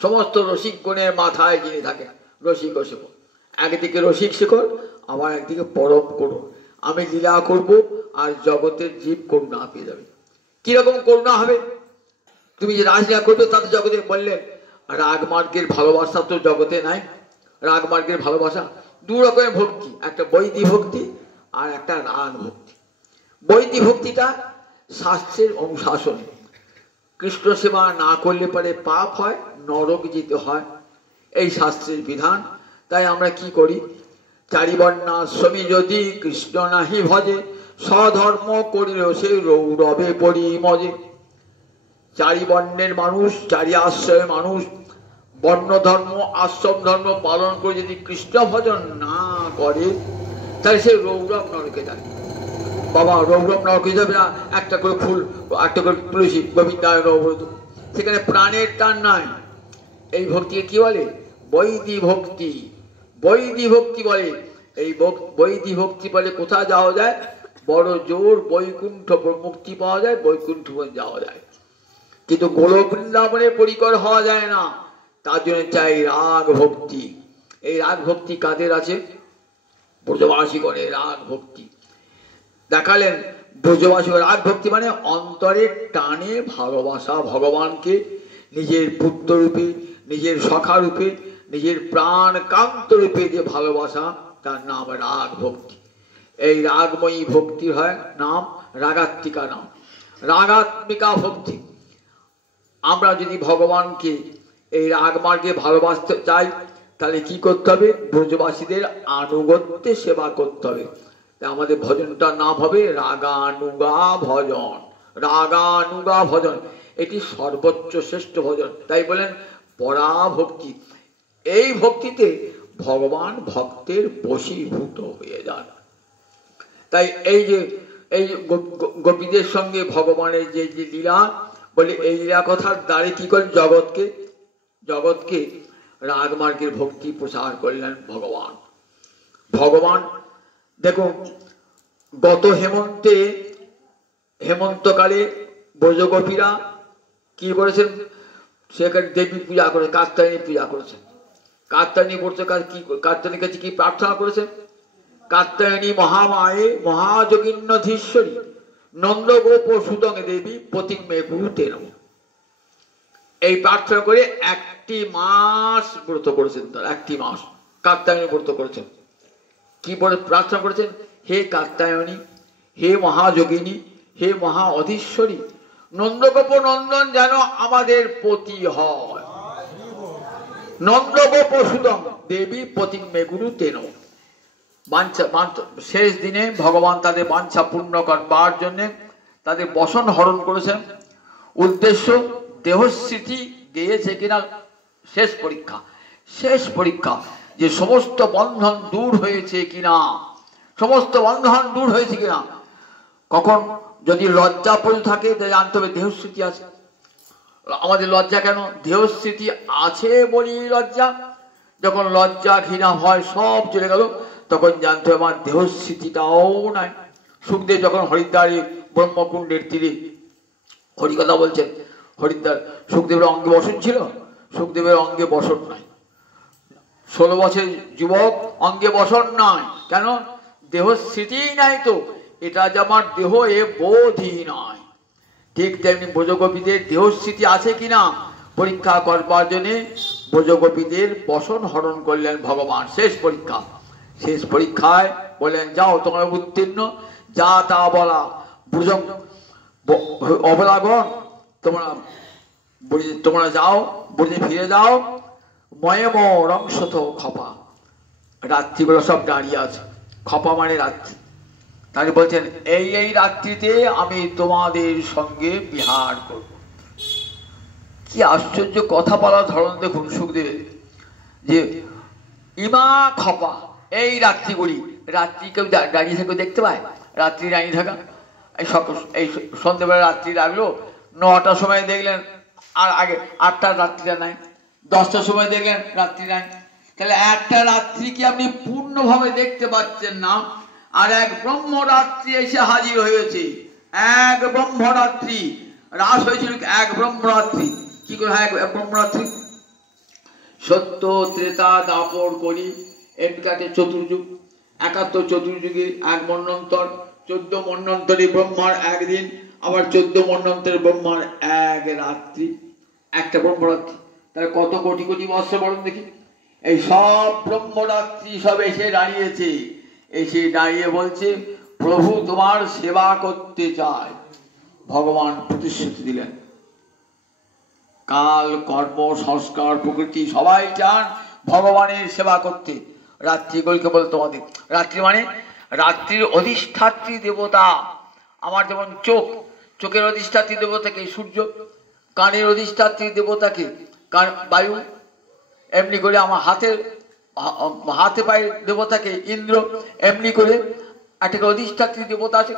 সমস্ত রসিক গণের মাথায় যিনি থাকেন রসিক ও শেখর। একদিকে রসিক শেখর, আবার একদিকে পরম করুন। আমি লীলা করব আর জগতের জীব করুণা পেয়ে যাবে। কিরকম করুণা হবে? তুমি যে রাসলীলা করবে তাতে জগতে বললেন রাগমার্গের ভালোবাসা তো জগতে নাই। রাগমার্গের ভালোবাসা 2 রকমের ভক্তি, একটা বৈদিক ভক্তি আর একটা রাগ ভক্তি। বৈদিক ভক্তিটা শাস্ত্রের অনুশাসনে, কৃষ্ণ সেবা না করলে পরে পাপ হয়, নরক যেতে হয়, এই শাস্ত্রের বিধান। তাই আমরা কি করি? 4 বর্ণাশ্রমী যদি কৃষ্ণ নাহি ভজে, স্বধর্ম করিল সে রৌরবে পড়ি মজে। চারি বর্ণের মানুষ, চারি আশ্রমের মানুষ বর্ণ ধর্ম আশ্রম ধর্ম পালন করে যদি কৃষ্ণ ভজন না করে তাহলে সে রৌরব নরকে যায়। বাবা রৌরব নরকে যাবে না একটা করে ফুল, একটা করে তুলসী, গোবিন্দায় রৌরব, সেখানে প্রাণের টান নাই। এই ভক্তিকে কি বলে? বৈদি ভক্তি। বৈদি ভক্তি বলে। এই বৈদি ভক্তি বলে কোথায় যাওয়া যায়? বড় জোর বৈকুণ্ঠ মুক্তি পাওয়া যায়, বৈকুণ্ঠ যাওয়া যায়। কিন্তু গোলক বৃন্দাবনে পরিকর হওয়া যায় না, তার জন্য চাই রাগ ভক্তি। এই রাগ ভক্তি কাদের আছে? ব্রজবাসী করে রাগ ভক্তি দেখালেন। ব্রজবাসী রাগ ভক্তি মানে অন্তরের টানে ভালোবাসা, ভগবানকে নিজের পুত্র রূপে, নিজের সখা রূপে, নিজের প্রাণ কান্ত রূপে যে ভালোবাসা, তার নাম রাগ ভক্তি। এই রাগময়ী ভক্তি হয় নাম রাগাত্মিকা নাম, রাগাত্মিকা ভক্তি। আমরা যদি ভগবানকে এই রাগ মার্গে ভালোবাসতে চাই তাহলে কি করতে হবে? ব্রজবাসীদের আনুগত্যে সেবা করতে হবে। আমাদের ভজনটার নাম হবে রাগানুগা ভজন। রাগানুগা ভজন এটি সর্বোচ্চ শ্রেষ্ঠ ভজন। তাই বলেন পরা ভক্তি। এই ভক্তিতে ভগবান ভক্তের বশীভূত হয়ে যান। তাই এই যে এই গোপীদের সঙ্গে ভগবানের যে যে লীলা বলে, এই লীলা কথার দ্বারে কি করেন? জগৎকে রাগমার্গের ভক্তি প্রচার করলেন ভগবান। ভগবান দেখুন, গত হেমন্তকালে ব্রজগোপীরা কি করেছেন? সেখানে দেবী পূজা করে কাত্যায়নী পূজা করেছেন। কাত্যায়নী বলতে কাত্যায়নীর কাছে কি প্রার্থনা করেছেন? কাত্যায়নী মহামায়ে মহাযোগিন্নধীশ্বরী নন্দগোপ সুতং দেবী পতিং মে গুরুতেন। এই প্রার্থনা করে একটি মাস ব্রত করেছেন। তার একটি মাস কাত্যায়নী ব্রত করেছেন। কি বলে প্রার্থনা করেছেন? হে কাত্যায়নী, হে মহাযোগিনী, হে মহা অধীশ্বরী, নন্দগোপ নন্দন যেন আমাদের পতি হয়। নন্দগোপ সুতং দেবী পতিং মে গুরুতেন। শেষ দিনে ভগবান তাদের বাঞ্ছা পূর্ণ করবার জন্য তাদের বসন হরণ করেছেন। উদ্দেশ্য দেহস্মৃতি দিয়েছে কিনা শেষ পরীক্ষা। শেষ পরীক্ষা যে সমস্ত বন্ধন দূর হয়েছে কিনা, সমস্ত বন্ধন দূর হয়েছে কিনা। কখন যদি লজ্জা পড়ে থাকে জানতে হবে দেহস্মৃতি আছে। আমাদের লজ্জা কেন? দেহস্মৃতি আছে বলি লজ্জা। যখন লজ্জা ঘৃণা ভয় সব চলে গেল তখন জানতে হবে আমার দেহস্মৃতিটাও নাই। সুখদেব যখন হরিদ্বারে ব্রহ্মকুণ্ডের তীরে হরিকথা বলছেন, হরিদ্বার সুখদেবের অঙ্গে বসন ছিল, সুখদেবের অঙ্গে বসন নাই। 16 বছরের যুবক অঙ্গে বসন নাই কেন? দেহস্মৃতি নাই তো, এটা যে আমার দেহ এ বোধই নয়। ঠিক তেমনি ব্রজগোপীদের দেহস্মৃতি আছে কিনা পরীক্ষা করবার জন্য ব্রজগোপীদের বসন হরণ করলেন ভগবান। শেষ পরীক্ষা। শেষ পরীক্ষায় বললেন যাও তোমরা উত্তীর্ণ, যা তা বলা ব্রজ অবলাগণ তোমরা যাও, ব্রজে ফিরে যাও। ময়ম রংশত খপা, রাত্রিগুলো সব দাঁড়িয়ে আছে। খপা মানে রাত্রি। তাহলে বলছেন এই রাত্রিতে আমি তোমাদের সঙ্গে বিহার করব। কি আশ্চর্য কথা বলার ধরন দেখুন সুখদেব, যে ইমা খপা এই রাত্রিগুলি। রাত্রি কেউ দাঁড়িয়ে থাকে দেখতে পায়? রাত্রি দাঁড়িয়ে থাকা। এই সন্ধ্যেবেলা রাত্রি লাগলো, 9টার সময় দেখলেন আর আগে 8টার রাত্রিটা নাই, 10টার সময় দেখলেন রাত্রি নাই। তাহলে একটা রাত্রি কি আপনি পূর্ণভাবে দেখতে পাচ্ছেন না? আর এক ব্রহ্মরাত্রি এসে হাজির হয়েছে। এক ব্রহ্মরাত্রি রাস হয়েছিল, এক ব্রহ্মরাত্রি। কি করে হয় এক ব্রহ্মরাত্রি? সত্য ত্রেতা দাপর করি এনকাটে চতুর্যুগ, 71 চতুর্যুগে এক মন্বন্তর, 14 মন্বন্তরে ব্রহ্মার একদিন, আবার 14 মন্বন্তরে ব্রহ্মার এক রাত্রি, একটা ব্রহ্মরাত্রি। তাহলে কত কোটি কোটি বৎসর বলুন দেখি। এই সব ব্রহ্মরাত্রি সব এসে দাঁড়িয়েছে। এসে দাঁড়িয়ে বলছে প্রভু তোমার সেবা করতে চায়। ভগবান প্রতিশ্রুতি দিলেন। কাল কর্ম সংস্কার প্রকৃতি সবাই চান ভগবানের সেবা করতে। রাত্রিগুলিকে বল তোমাদের রাত্রি মানে রাত্রির অধিষ্ঠাত্রী দেবতা। আমার যেমন চোখের অধিষ্ঠাত্রী দেবতা কে? সূর্য। কানের অধিষ্ঠাত্রী দেবতাকে বায়ু, এমনি করে আমার হাতে পায়ে দেবতাকে ইন্দ্র, এমনি করে একটা অধিষ্ঠাত্রী দেবতা আছে।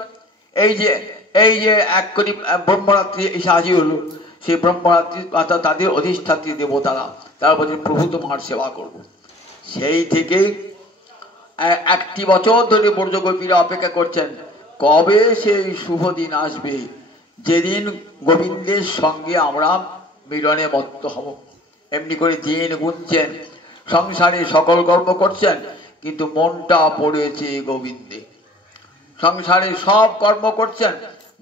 এই যে এক কোটি ব্রহ্মরাত্রি এসে হাজির হলো, সেই ব্রহ্মরাত্রি তাদের অধিষ্ঠাত্রী দেবতারা, তারা বলছেন প্রভু তোমার সেবা করব। সেই থেকেই 1টি বছর ধরে ব্রজগোপীরা অপেক্ষা করছেন কবে সেই শুভ দিন আসবে যেদিন গোবিন্দের সঙ্গে আমরা মিলনে মত্ত হব। এমনি করে দিন গুনছেন, সংসারে সকল কর্ম করছেন, কিন্তু মনটা পড়েছে গোবিন্দে। সংসারে সব কর্ম করছেন,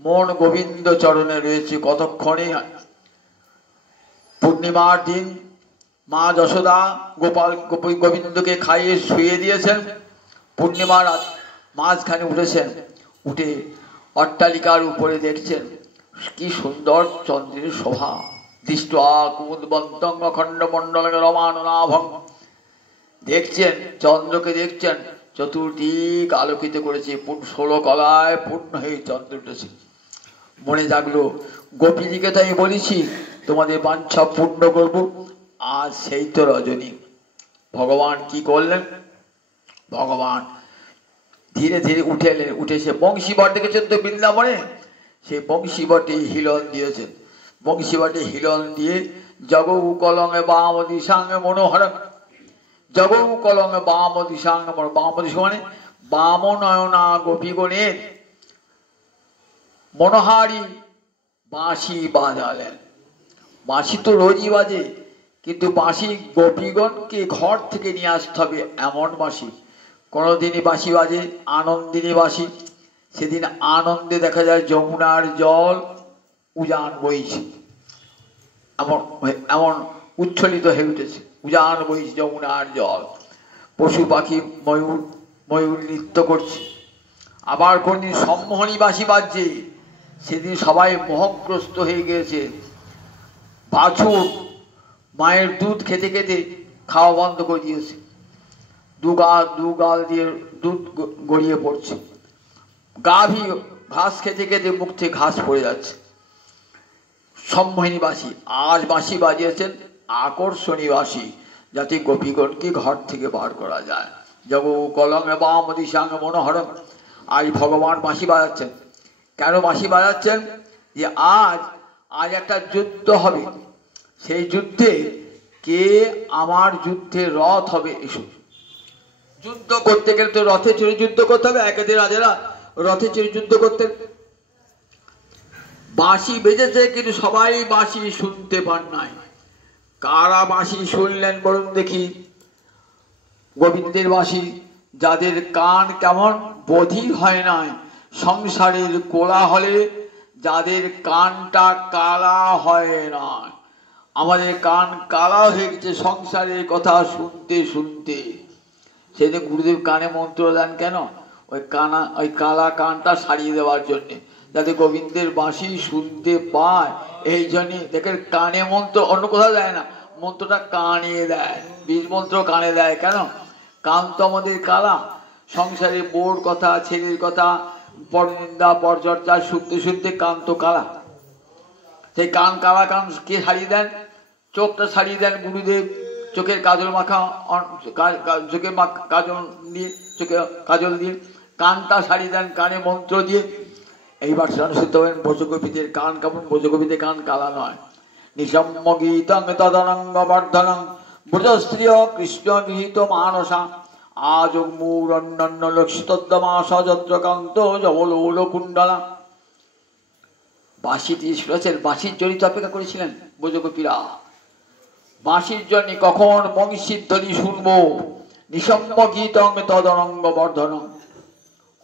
মন গোবিন্দ চরণে রয়েছে। কতক্ষণে পূর্ণিমার দিন মা যশোদা গোবিন্দকে খাইয়ে শুয়ে দিয়েছেন। পূর্ণিমার মাঝখানে উঠেছেন, উঠে অট্টালিকার উপরে দেখছেন কি সুন্দর চন্দ্রের শোভা। দৃষ্টা কুমুদবন্তং অখণ্ডমণ্ডল রমাননাভং, দেখছেন চন্দ্রকে, দেখছেন চতুর্দিক আলোকিত করেছে, 16 কলায় পূর্ণ হয়ে চন্দ্র উঠেছে। মনে জাগলো গোপীদিকে তাই বলেছি তোমাদের বাঞ্ছা পূর্ণ করব। আজ সেই তো রজনী। ভগবান কি করলেন? ভগবান ধীরে ধীরে উঠে এলেন। উঠে সে বংশীবট দেখেছেন তো বৃন্দাবনে, সেই বংশীবটে হিলন দিয়েছেন। বংশীবটে হিলন দিয়ে জগৌ কলঙ্গে বাম দিশাঙ্গে মনোহর, জগৌ কলঙ্গে বাম দিশাঙ্গে বাম দিশ মানে বাম নয়না গোপীগণের মনোহারী বাঁশি বাজালেন। বাঁশি তো রোজই বাজে, কিন্তু বাঁশি গোপীগণকে ঘর থেকে নিয়ে আসতে হবে এমন বাঁশি। কোনোদিনই বাঁশি বাজে আনন্দিনী বাঁশি। সেদিন আনন্দে দেখা যায় যমুনার জল উজান বইছে, এমন উচ্ছ্বলিত হয়ে উঠেছে। উজান বইছে যমুনার জল। পশু পাখি ময়ূর নৃত্য করছে। আবার কোনদিন সম্মোহনী বাঁশি বাজছে, সেদিন সবাই মোহগ্রস্ত হয়ে গিয়েছে। বাছুর মায়ের দুধ খেতে খেতে খাওয়া বন্ধ করে দিয়েছে, দু গাল দিয়ে দুধ গড়িয়ে পড়ছে। গাভী ঘাস খেতে খেতে মুখ থেকে ঘাস পড়ে যাচ্ছে। সম্মোহিনী বাঁশি। আজ বাঁশি বাজিয়েছেন আকর্ষণী বাঁশি, যাতে গোপীগণকে ঘর থেকে বার করা যায়। জগৌ কলঙ্গে বাম দিশাঙ্গে মনোহরম। আজ ভগবান বাঁশি বাজাচ্ছেন। কেন বাঁশি বাজাচ্ছেন? যে আজ একটা যুদ্ধ হবে। সেই যুদ্ধে কে আমার যুদ্ধে রথ হবে এসব। যুদ্ধ করতে গেলে তো রথে চড়ে যুদ্ধ করতে হবে। একেদের রাজারা রথে চড়ে যুদ্ধ করতেন। বাঁশি বেজেছে, কিন্তু সবাই বাঁশি শুনতে পান নাই। কারা বাঁশি শুনলেন বলুন দেখি? গোবিন্দের বাঁশি। যাদের কান কেমন বধির হয় নাই সংসারের কোলাহলে, যাদের কানটা কালা হয় না। আমাদের কান কালা হয়ে গেছে সংসারের কথা শুনতে শুনতে। সেদিন গুরুদেব কানে মন্ত্র দেন কেন? ওই কালা কানটা সারিয়ে দেওয়ার জন্যে, যাতে গোবিন্দের বাঁশি শুনতে পায়। এই জন্যে দেখেন কানে মন্ত্র, অন্য কোথাও দেয় না, মন্ত্রটা কানে দেয়। বীজ মন্ত্র কানে দেয় কেন? কান তো আমাদের কালা। সংসারে বোর কথা, ছেলের কথা, পরনিন্দা পরচর্চা শুনতে শুনতে কান তো কালা। সেই কান কালা কান কে সারিয়ে দেন? চোখটা সারিয়ে দেন গুরুদেব। চোখের কাজল মাখা, চোখে কাজল দিয়ে, চোখে কাজল দিয়ে কানটা সারিয়ে দেন কানে মন্ত্র দিয়ে। এইবার শুনতে হবেন ব্রজগোপীদের কান কেমন। ব্রজগোপীদের কান কালা নয়। নিসম্য গীতং তদনঙ্গ বর্ধনং ব্রজস্ত্রিয় কৃষ্ণ গৃহীত মানসা আজ মূর অন্যান্য লক্ষিতদ্যমাস যন্ত্রকান্ত জবলোল কুণ্ডলা। বাঁশিটি শুনেছেন? বাঁশির জড়িত অপেক্ষা করেছিলেন ব্রজগোপীরা। বাঁশির জন্য কখন বংশীর ধ্বনি শুনবো। নিসম্য গীতং তদনঙ্গ বর্ধনং।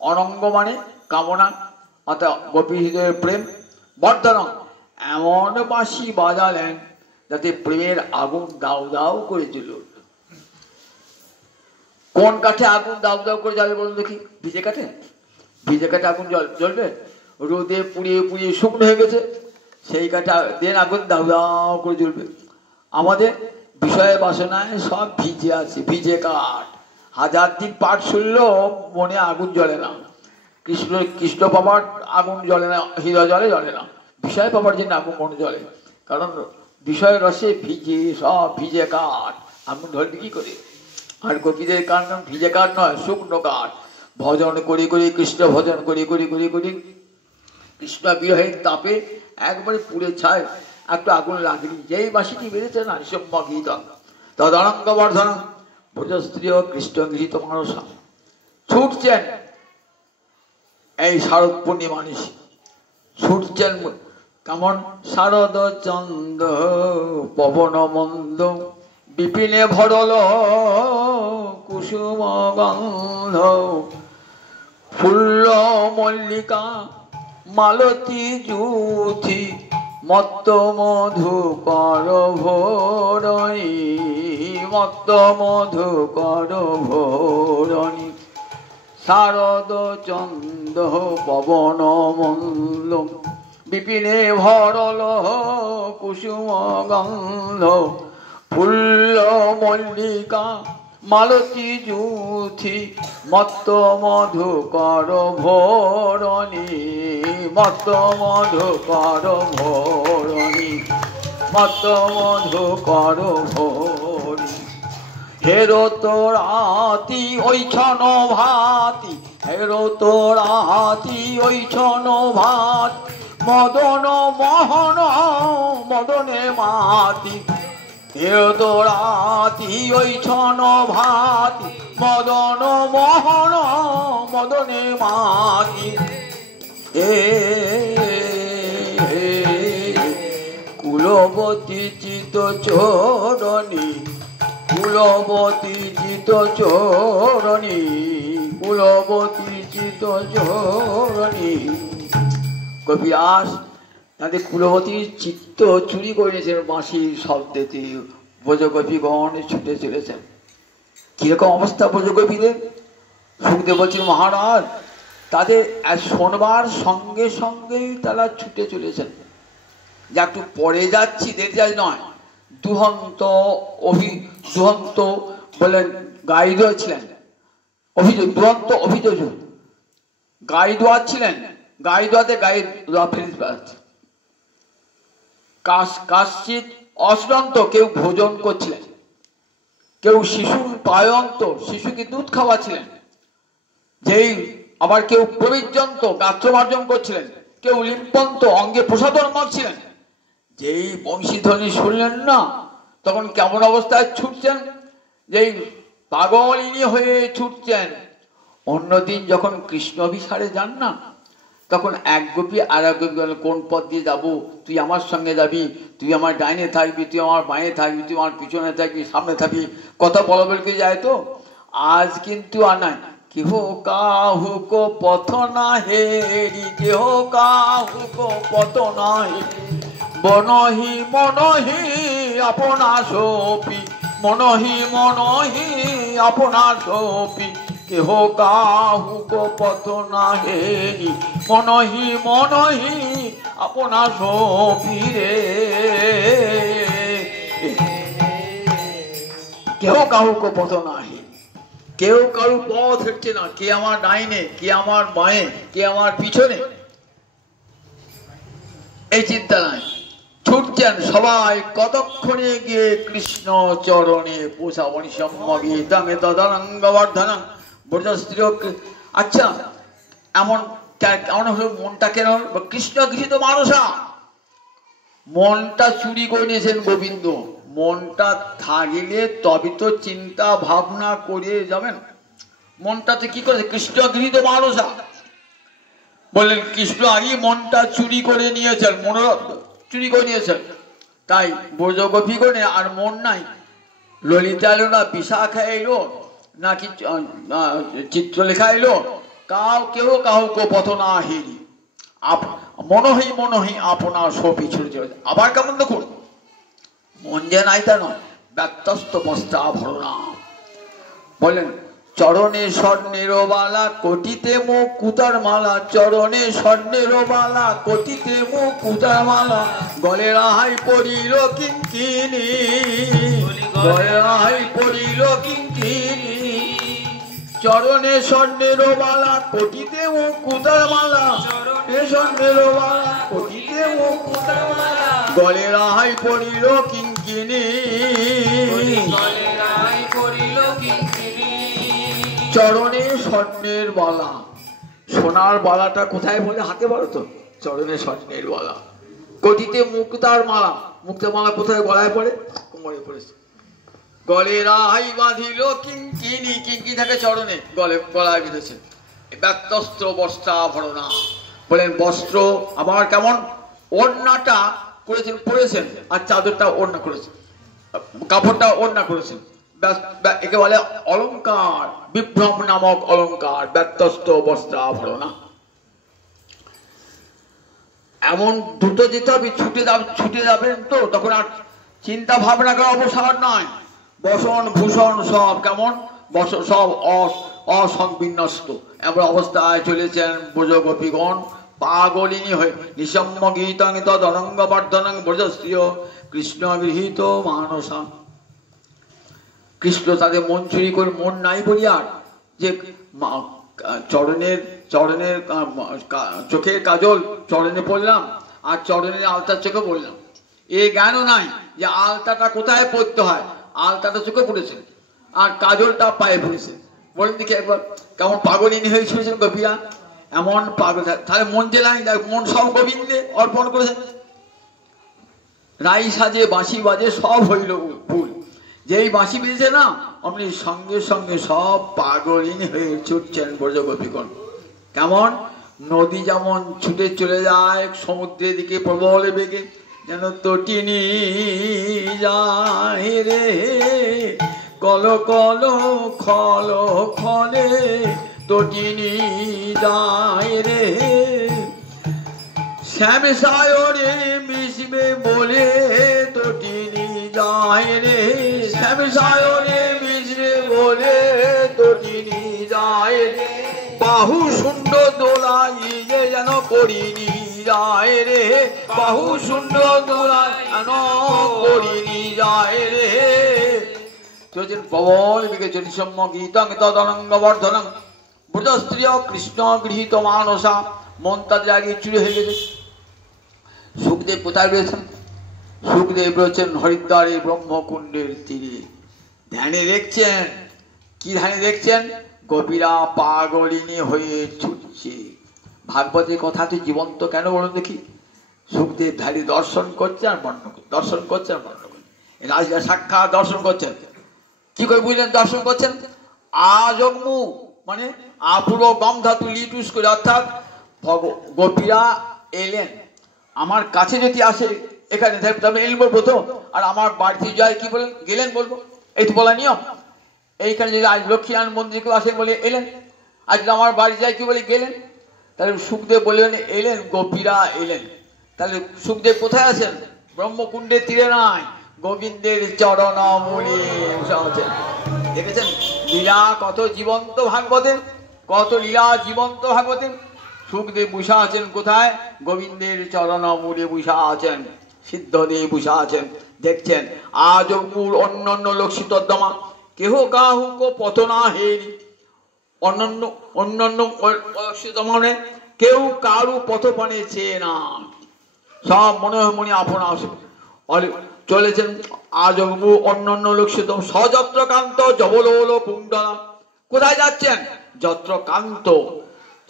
অনঙ্গ মানে কামনা, অর্থাৎ গোপী হৃদয়ের প্রেম। বর্ধনং এমন বাঁশি বাজালেন যাতে প্রেমের আগুন দাউ দাউ করে জ্বলে উঠল। কোন কাঠে আগুন দাউ দাউ করে জ্বলে বলুন দেখি? ভিজে কাঠে? ভিজে কাঠে আগুন জ্বলবে? রোদে পুড়িয়ে পুড়িয়ে শুকনো হয়ে গেছে, সেই কাঠে দেন আগুন দাউ দাউ করে জ্বলবে। আমাদের বিষয় বাসনায় সব ভিজে আছে, ভিজে কাঠ। 1000 দিন পাঠ শুনলেও মনে আগুন জ্বলে না। কৃষ্ণ পাবার আগুন জ্বলে না, হৃদয় জ্বলে না। বিষয় পাবার জন্য আগুন মনে জ্বলে। কারণ বিষয় রসে ভিজে, সব ভিজে কাঠ, আমি ধরবি কি করে? আর গোপীদের কাঠ নাম ভিজে কাঠ নয়, শুকনো কাঠ। ভজন করি করি, কৃষ্ণ ভজন করি করি করি করি কৃষ্ণ বিরহের তাপে একবারে পুড়ে ছায়, একটু আগুন লাগেনি। যেই বাসিটি বেড়েছে না, সম্যগীত তদরঙ্গ বর্ধন ভোজস্ত্রী কৃষ্ণ গৃহীত মানসা ছুটছেন এই শারদ পূর্ণিমা নিশি, ছুটছেন কেমন? শারদ চন্দ পবন মন্দ বিপিনে ভরল কুসুম গন্ধ ফুল্ল মল্লিকা মালতী যুথি মত্ত মধুকর ভোরণী, মত্ত মধুকর ভোরণী। শারদ চন্দ পবন মন্দ বিপিনে ভরল কুসুম গন্ধ ফুল্ল মল্লিকা মালতী যুথি মত্ত মধুকর ভোরণী, মত্ত মধুকর ভোরণী, মত্ত মধুকর ভোরণী। হেরো তোরাতি ওই ছন ভাতি, হেরো তোরাতি ওই ছন ভাত মদন মোহন মদনে মাতি। হেরো তোরাতি ওই ছন ভাতি মদন মোহন মদনে মাতি। কুলবতী চিত চরণী, কুলবতী চিত চরণী, কুলবতী চিত চরণী। কবিরাজ তাদের কুলবতীর চিত্ত চুরি করে নিয়েছেন বাঁশির শব্দেতে। ব্রজগোপীগণ ছুটে চলেছেন। কিরকম অবস্থা ব্রজগোপীদের? সুখদেব বলছেন মহারাজ তাদের শোনবার সঙ্গে সঙ্গেই তারা ছুটে চলেছেন। যে একটু পরে যাচ্ছি, দেরি যাই নয়। দুহন্ত দুহন্ত বলেন গাইদোয়া ছিলেন, অভিযোগ দুহন্ত অভিযোগ গাইদোয়া ছিলেন। গাইদোয়াতে গাইদোয়া ফেরিস কাশ্চিত অশ্রান্ত, কেউ ভোজন করছিলেন, কেউ শিশুর পায়ন্ত, শিশুকে দুধ খাওয়াছিলেন, যেই আবার কেউ প্রবিজন্ত গাত্রমার্জন করছিলেন, কেউ লিম্পন্ত অঙ্গে প্রসাদন মারছিলেন। যেই বংশীধ্বনি শুনলেন না, তখন কেমন অবস্থায় ছুটছেন? যেই পাগলিনী হয়ে ছুটছেন। অন্যদিন যখন কৃষ্ণ অভিসারে যান না, তখন এক গোপী আর এক গোপী বলেন কোন পথ দিয়ে যাবো, তুই আমার সঙ্গে যাবি, তুই আমার ডাইনে থাকবি, তুই আমার বাঁয়ে থাকবি, তুই আমার পিছনে থাকবি, সামনে থাকবি, কথা বলা বলকে যায়। তো আজ কিন্তু আর নাই। কেহ কাহুক পথ না হেরি, কেহ কাহুক পথ না হেরি, মনহি মনহি আপনা সোপি, মনহি মনহি আপনা সোপি। কেহ কাহুক পথ না হেরি, মনহি মনহি আপনা সোপি রে। কেহ কাহুক পথ না হেরি, কেউ কারু পথ হেঁটছে না। কে আমার ডাইনে, কে আমার বাঁয়ে, কে আমার পিছনে, এই চিন্তা নাই। ছুটছেন সবাই কতক্ষণে গিয়ে কৃষ্ণ চরণে পৌঁছাবনি। সম্যগীতাঙ্গে তদরঙ্গবর্ধনং ব্রজস্ত্রী। আচ্ছা এমন কেমন হলো মনটা? কেন? কৃষ্ণ গৃহীত মানসা, মনটা চুরি করে নিয়েছেন গোবিন্দ। মনটা থাকলে তবে তো চিন্তা ভাবনা করে যাবেন। মনটাতে কি করেছে? কৃষ্ণ গৃহীত মানসা বললেন। কৃষ্ণ আগে মনটা চুরি করে নিয়েছেন, মনোরথ চুরি করে নিয়েছেন। তাই ব্রজগোপীগণে আর মন নাই। ললিতা এলো না, বিশাখা এলো নাকি চিত্রলেখা এলো, কেউ কাউকে পথ না হেরি, মনহি মনহি আপনার সপি ছুটে চলেছে। আবার কেমন দেখুন, মন যে নাই তা নয়, ব্যক্তস্ত বস্ত্রাভরণা। বলেন চরণে স্বর্ণের বালা, কোটিতে মুখ কুতার মালা, চরণে স্বর্ণের বালা, কোটিতে মুখ কুতার মালা, গলে রাহাই পড়িল কিঙ্কিনি, গলে রাহাই পড়িল কিঙ্কিনি। চরণে স্বর্ণের বালা কোটিতে মুকুতার মালা, চরণে স্বর্ণের বালা কোটিতে মুকুতার মালা, গলে রাহাই পড়িল কিঙ্কিনি, গলে রাহাই পড়িল কিঙ্কিনি। চরণে স্বর্ণের বালা, সোনার বালাটা কোথায় বলে? হাতে বলো তো। চরণে স্বর্ণের বালা, কোটিতে মুক্তার মালা, মুক্তার মালা কোথায়? গলায় পড়ে, কোমরে পড়েছে। গলে রাহাই বাঁধিল কিঙ্কিনি, কিঙ্কি থাকে চরণে, গলায় বেঁধেছে। ব্যত্যস্ত্র বস্ত্রাভরণা, বলেন বস্ত্র আবার কেমন? ওড়নাটা করেছেন, পরেছেন, আর চাদরটা ওড়না করেছেন, কাপড়টা ওড়না করেছেন। একে বলে অলঙ্কার, বিভ্রম নামক অলঙ্কার, ব্যত্যস্ত বস্ত্রাভরণা। এমন দ্রুত যেতে হবে, ছুটে যাবেন তো, তখন আর চিন্তা ভাবনা করার অবসর নয়। বসন ভূষণ সব কেমন? সব অসংবিন্যস্ত এমন অবস্থায় চলেছেন ব্রজগোপীগণ পাগলিনী হয়ে। নিঃসম্য গীতং তদনঙ্গ বর্ধনং ব্রজস্ত্রিয় কৃষ্ণ গৃহীত মানসা। কৃষ্ণ তাদের মন চুরি করে, মন নাই বলি আর যে চরণের চোখের কাজল চরণে পড়লাম, আর চরণের আলতার চোখে পড়লাম, এ জ্ঞানও নাই যে আলতাটা কোথায় পড়তে হয়। আলতাটা চোখে পড়েছে আর কাজলটা পায়ে পড়েছে। বলেন দেখি একবার কেমন পাগলিনী হয়ে শুনেছেন গোপীরা? এমন পাগল, তাহলে মন যে নাই, মন সব গোবিন্দে অর্পণ করেছে। রাই সাজে বাঁশি বাজে সব হইল ভুল, যেই বাঁশি বেজেছে না অমনি সঙ্গে সঙ্গে সব পাগলিনী হয়ে ছুটছেন ব্রজগোপীগণ। কেমন? নদী যেমন ছুটে চলে যায় সমুদ্রের দিকে প্রবল বেগে, যেন তটিনী যায় রে কল কল খল খলে, তটিনী যায় রে শ্যাম সায়রে মিশবে বলে, তটিনী যায় রে শ্যাম সায়রে মিশবে বলে, তটিনী যায় রে বাহু সুন্দর দোলাইলে যেন করিনি যায় রে, বাহু সুন্দর দোলাইন করিনি যায় রে। চলছেন প্রবল বেগে, চরিসম্য গীতং তদনঙ্গ বর্ধনং ব্রজস্ত্রিয় কৃষ্ণ গৃহীত মানসা। মন তাদের আগে চুরি হয়ে গেছে। সুখদেব কোথায় রয়েছেন? সুখদেব রয়েছেন হরিদ্বারে ব্রহ্মকুণ্ডের তীরে, ধ্যানে দেখছেন। কি ধ্যানে দেখছেন? গোপীরা পাগলিনী হয়ে ছুটছে। ভাগবতের কথা তো জীবন্ত কেন বলুন দেখি? সুখদেব ধারী দর্শন করছে আর বর্ণনা করছে, দর্শন করছে আর বর্ণনা করছে। রাজা সাক্ষাৎ দর্শন করছেন। কি করে বুঝলেন দর্শন করছেন? আজন্মু মানে আপুরো গম ধাতু লিটুস করে, অর্থাৎ গোপীরা এলেন আমার কাছে, যদি আসে এখানে তবে এলেন বলবো তো, আর আমার বাড়িতে যায় কি বলেন? গেলেন বলবো, এই তো বলা নিয়ম। এইখানে যদি আজ লক্ষ্মীনারায়ণ মন্দিরে কেউ আসেন বলে এলেন, আর যদি আমার বাড়ি যায় কি বলে গেলেন। তাহলে সুখদেব বললেন এলেন, গোপীরা এলেন। তাহলে সুখদেব কোথায় আছেন? ব্রহ্মকুণ্ডের তীরে নয়, গোবিন্দের চরণ মূলে বসে আছেন। দেখেছেন লীলা কত জীবন্ত ভাগবতের, কত লীলা জীবন্ত ভাগবতের। সুখদেব বসা আছেন কোথায়? গোবিন্দের চরণ মূলে বসা আছেন, সিদ্ধদেব বসা আছেন। দেখছেন আজ অন্যান্য লক্ষিতদ্দমা কেহ কাহুক পতনা হেরি, অন্যান্য মানে কেউ কারু পথপানে চেয়ে না, সব মনে মনে আপনা চলেছেন। আজ অন্যান্য লক্ষিত সযত্রকান্ত জবলোল কুণ্ডলা। কোথায় যাচ্ছেন? যত্রকান্ত,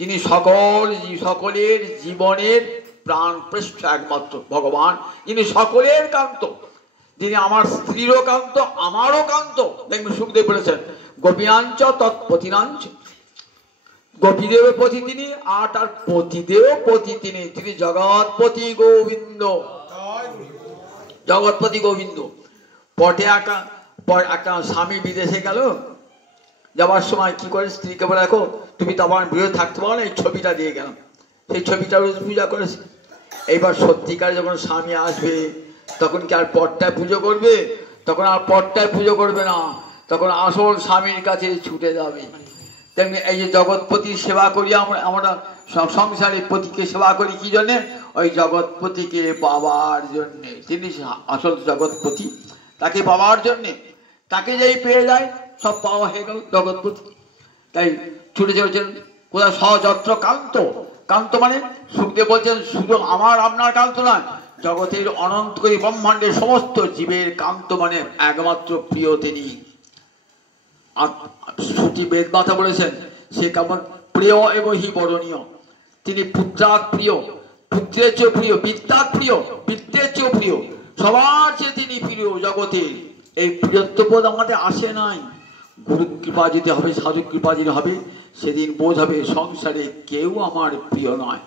যিনি সকলের জীবনের প্রাণ পৃষ্ঠ একমাত্র ভগবান, যিনি সকলের কান্ত, যিনি আমার স্ত্রীরও কান্ত, আমারও কান্ত। দেখবেন সুখদেব বলেছেন গোপীনাঞ্চ তৎপতিনাঞ্চ, গোপীদেব পতি তিনি, আর তার পতিদেব পতি তিনি, তিনি জগৎপতি গোবিন্দ, জগৎপতি গোবিন্দ। পটে একটা স্বামী বিদেশে গেল, যাবার সময় কি করে স্ত্রীকে বলে দেখো তুমি তো আমার বিরোধ থাকতে পারো না, এই ছবিটা দিয়ে গেলাম। সেই ছবিটা রোজ পূজা করেছে। এইবার সত্যিকারে যখন স্বামী আসবে তখন কি আর পটটায় পুজো করবে? তখন আর পটটায় পুজো করবে না, তখন আসল স্বামীর কাছে ছুটে যাবে। তেমনি এই যে জগৎপতির সেবা করি আমরা সংসারে পতিকে সেবা করি কি জন্যে? ওই জগৎপতিকে পাওয়ার জন্যে। তিনি আসল জগৎপতি, তাকে পাওয়ার জন্যে। তাকে যেই পেয়ে যায় সব পাওয়া হয়ে গেল জগৎপতি। তাই ছুটে চলেছেন কোথায়? সযত্র কান্ত। কান্ত মানে সুখদেব বলছেন শুধু আমার আপনার কান্ত নয়, জগতের অনন্ত কোটি ব্রহ্মাণ্ডের সমস্ত জীবের কান্ত মানে একমাত্র প্রিয় তিনি। শ্রুতি বেদ মাতা বলেছেন সে কেমন প্রিয় এবং হি বরণীয়। তিনি পুত্রাৎ প্রিয়, পুত্রের চেয়েও প্রিয়, বিদ্যাৎ প্রিয়, বিদ্যের চেয়েও প্রিয়, সবার চেয়ে তিনি প্রিয় জগতের। এই প্রিয়ত্ববোধ আমাদের আসে নাই। গুরু কৃপা যদি হবে, সাধু কৃপা যদি হবে, সেদিন বোধ হবে সংসারে কেউ আমার প্রিয় নয়।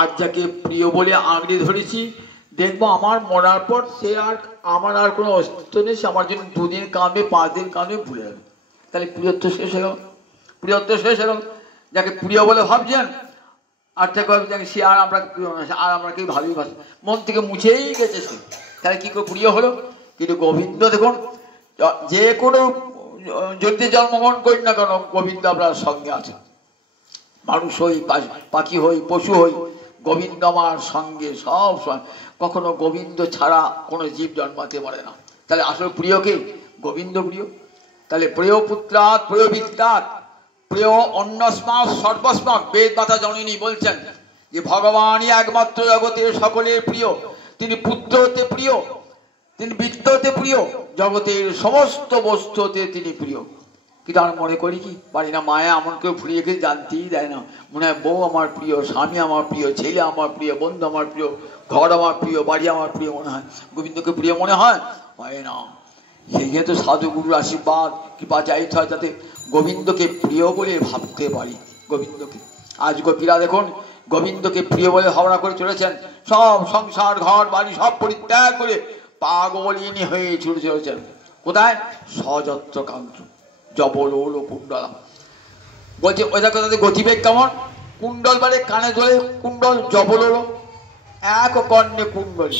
আজ যাকে প্রিয় বলে আঁকড়ে ধরেছি, দেখবো আমার মরার পর সে আর আমার আর কোনো অস্তিত্ব নেই, সে আমার জন্য 2 দিন কাঁদবে, 5 দিন কাঁদবে, ভুলে যাবে। তাহলে প্রিয়ত্ব শেষ হয়ে গেল, প্রিয়ত্ব শেষ হয়ে গেল। যাকে প্রিয় বলে ভাবছেন আর থেকে ভাবছেন সে আর আমরা প্রিয় না, আর আমরা কেউ ভালোই ভাবছি, মন থেকে মুছেই গেছে সে, তাহলে কি করে প্রিয় হলো? কিন্তু গোবিন্দ দেখুন, যে কোনো যদি জন্মগ্রহণ করি না কেন, গোবিন্দ আপনার সঙ্গে আছে। মানুষ হই, পাখি হই, পশু হই, গোবিন্দ আমার সঙ্গে সব সময়। কখনো গোবিন্দ ছাড়া কোনো জীব জন্মাতে পারে না। তাহলে আসলে প্রিয়কে গোবিন্দ প্রিয়। তাহলে প্রিয় পুত্রাৎ, প্রিয় বিদ্যাৎ, প্রিয় অন্যস্মাৎ সর্বস্মাৎ। বেদ মাতা জননী বলছেন যে ভগবানই একমাত্র জগতের সকলের প্রিয়। তিনি পুত্র হতে প্রিয়, তিনি বিদ্যা হতে প্রিয়, জগতের সমস্ত বস্তু হতে তিনি প্রিয়। কিন্তু আমরা মনে করি কি পারি না, মায়া এমন কেউ ফুরিয়ে গিয়ে জানতেই দেয় না। মনে হয় বউ আমার প্রিয়, স্বামী আমার প্রিয়, ছেলে আমার প্রিয়, বন্ধু আমার প্রিয়, ঘর আমার প্রিয়, বাড়ি আমার প্রিয় মনে হয়। গোবিন্দকে প্রিয় মনে হয় না। সেই যেহেতু সাধুগুরুর আশীর্বাদ কৃপা চাইতে হয় যাতে গোবিন্দকে প্রিয় বলে ভাবতে পারি। গোবিন্দকে আজ গোপীরা দেখুন গোবিন্দকে প্রিয় বলে ভাবনা করে চলেছেন, সব সংসার ঘর বাড়ি সব পরিত্যাগ করে পাগলিনী হয়ে ছুটে চলেছেন কোথায়? সযত্র কান্ত জবলোল কুণ্ডলা। বলছে ওই দেখো তাদের গতিবেগ কেমন। কুণ্ডল বারে কানে ধরে কুণ্ডল, জবলোল এক কর্ণে কুণ্ডলী,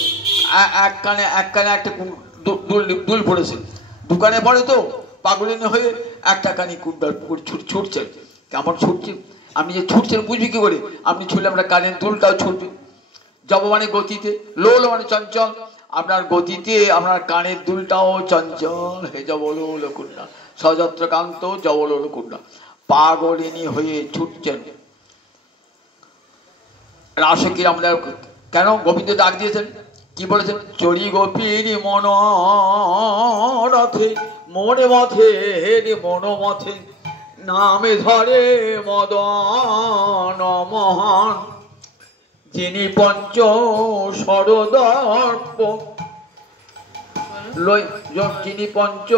এক কানে একটা দুল পড়েছে, দোকানে পড়ে তো পাগলিনী হয়ে একটা কানে কুণ্ডল ছুটছেন। কেমন ছুটছেন? আপনি যে ছুটছেন বুঝবি কি করে? আপনি ছুটলে আপনার কানের দুলটাও ছুটবে। জব মানে গতিতে, লোল মানে চঞ্চল, আপনার গতিতে আপনার কানের দুলটাও চঞ্চল হে জবলোল কুণ্ডা। সযত্র কান্ত জবলোল কুণ্ডা, পাগলিনী হয়ে ছুটছেন। রাসকি আমাদের কেন গোবিন্দ ডাক দিয়েছেন, কি বলেছেন? চড়ি গোপীর মন রথে, মনে মথে হে মন মথে, নামে ধরে মদন মহান, যিনি পঞ্চ সরদর্প, যিনি পঞ্চ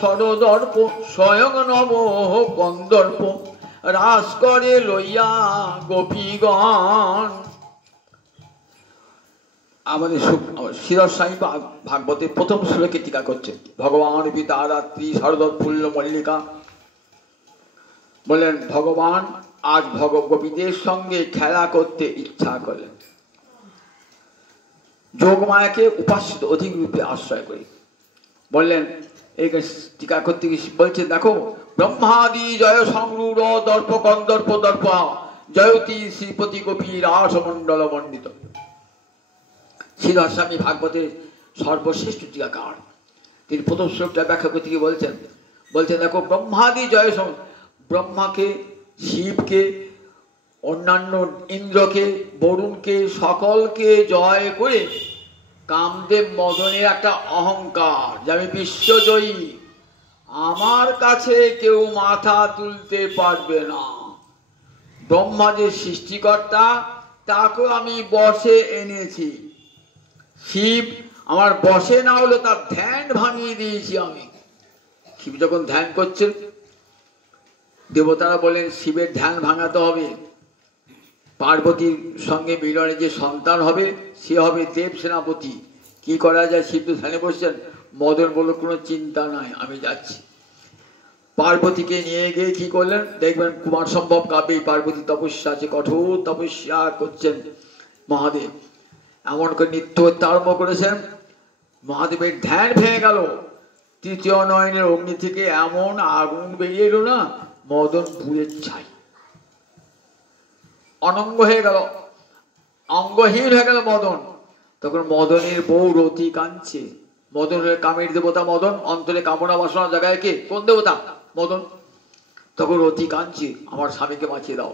সরদর্প, স্বয়ং নব কন্দর্প, রাস করে লইয়া গোপীগণ। আমাদের শিরর স্বামী ভাগবতের প্রথম শ্লোকে টিকা করছেন। ভগবান পিতা রাত্রি শরদৎ ফুল্ল মল্লিকা বললেন ভগবান আজ গোপীদের সঙ্গে খেলা করতে ইচ্ছা করলেন। যোগমায়াকে উপাসিত অধিক রূপে আশ্রয় করি বললেন। এই টিকা করতে বলছে দেখো ব্রহ্মাদি জয় সংরূঢ় দর্প কন্দর্প দর্প জয়তী শ্রীপতি গোপী রাসমণ্ডল মণ্ডিত। শ্রীধর স্বামী ভাগবতের সর্বশ্রেষ্ঠ টিকাকার। তিনি প্রথম শ্লোকটা ব্যাখ্যা করতে গিয়ে বলছেন দেখো ব্রহ্মাদি জয়, ব্রহ্মাকে, শিবকে, অন্যান্য ইন্দ্রকে, বরুণকে, সকলকে জয় করে কামদেব মদনের একটা অহংকার যে আমি বিশ্বজয়ী, আমার কাছে কেউ মাথা তুলতে পারবে না। ব্রহ্মা যে সৃষ্টিকর্তা তাকে আমি বশে এনেছি, শিব আমার বশে না হলো তার ধ্যান ভাঙিয়ে দিয়েছি আমি। শিব যখন ধ্যান করছেন দেবতারা বলেন শিবের ধ্যান ভাঙাতে হবে, পার্বতীর সঙ্গে মিলনে যে সন্তান হবে সে হবে দেব সেনাপতি। কি করা যায়? শিব তো ধ্যানে বসছেন, মদন বলল কোনো চিন্তা নাই আমি যাচ্ছি। পার্বতীকে নিয়ে গিয়ে কি করলেন দেখবেন কুমার সম্ভব কাব্যে পার্বতী তপস্যা আছে, কঠোর তপস্যা করছেন মহাদেব, এমন করে নিত্য হত্যা আরম্ভ করেছেন। মহাদেবের ধ্যান ভেঙে গেল, তৃতীয় নয়নের অগ্নি থেকে এমন আগুন বেরিয়ে এলো না, মদন পুড়ের ছাই, অনঙ্গ হয়ে গেল, অঙ্গহীন হয়ে গেল মদন। তখন মদনের বউ রতি কাঁদছে। মদনের কামের দেবতা মদন, অন্তরে কামনা বাসনা জায়গায় কে? কোন দেবতা? মদন। তখন রতি কাঁদছে, আমার স্বামীকে বাঁচিয়ে দাও।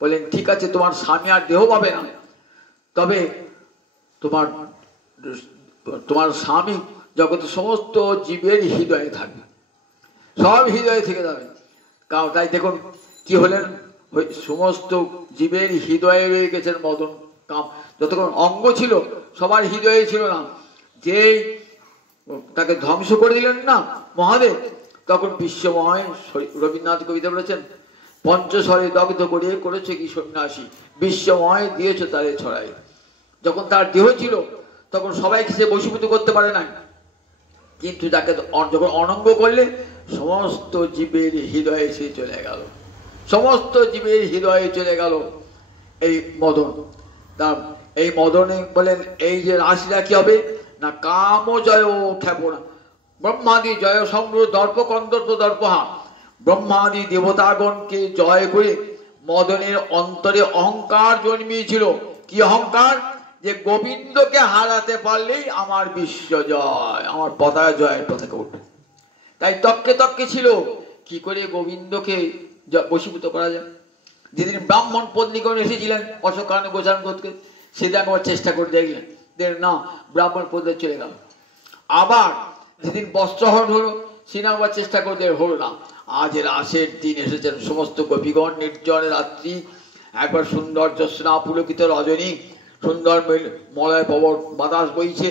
বললেন ঠিক আছে, তোমার স্বামী আর দেহ পাবে না, তবে তোমার তোমার স্বামী জগতে সমস্ত জীবের হৃদয়ে থাকবে, সব হৃদয়ে থেকে যাবে। কারণ তাই দেখুন কি হলেন, সমস্ত জীবের হৃদয়ে রয়ে গেছেন মদন কাম। যতক্ষণ অঙ্গ ছিল সবার হৃদয়ে ছিল না, যে তাকে ধ্বংস করে দিলেন না মহাদেব, তখন বিশ্বময়। রবীন্দ্রনাথ কবিতা বলেছেন, পঞ্চস্বরে দগ্ধ করে করেছে কি সন্ন্যাসী, বিশ্বময় দিয়েছে তারে ছড়াই। যখন তার দেহ ছিল তখন সবাইকে সে বশীভূত করতে পারে না, কিন্তু তাকে যখন অনঙ্গ করলে সমস্ত জীবের হৃদয়ে সে চলে গেল, সমস্ত জীবের হৃদয়ে চলে গেল এই মদন। তার এই মদনে বলেন এই যে রাশিটা কি হবে না, কাম জয় ক্ষেপণা, ব্রহ্মাদি জয় সংগ্রহ দর্প কন্দর্প দর্পহা, ব্রহ্মাদি দেবতাগণকে জয় করে মদনের অন্তরে অহংকার জন্মিয়েছিল। কি অহংকার? যে গোবিন্দকে হারাতে পারলেই আমার বিশ্ব জয়, আমার পতাকা জয়ের পতাকা উঠবে। তাই তককে তককে ছিল কি করে গোবিন্দকে বশীভূত করা যায়। যেদিন ব্রাহ্মণ পত্নীগণ এসেছিলেন অশোকান গোচারণ করতে, সেদিন একবার চেষ্টা করে দেখলেন, না ব্রাহ্মণ পত্নী চলে গেল। আবার যেদিন বস্ত্রহরণ হলো সেদিন একবার চেষ্টা করে হলো না। আজ রাসের দিন এসেছেন সমস্ত গোপীগণ, নির্জন রাত্রি, একবার সুন্দর জ্যোৎস্না পুলকিত রজনী, সুন্দর মলয় পবন বাতাস বইছে,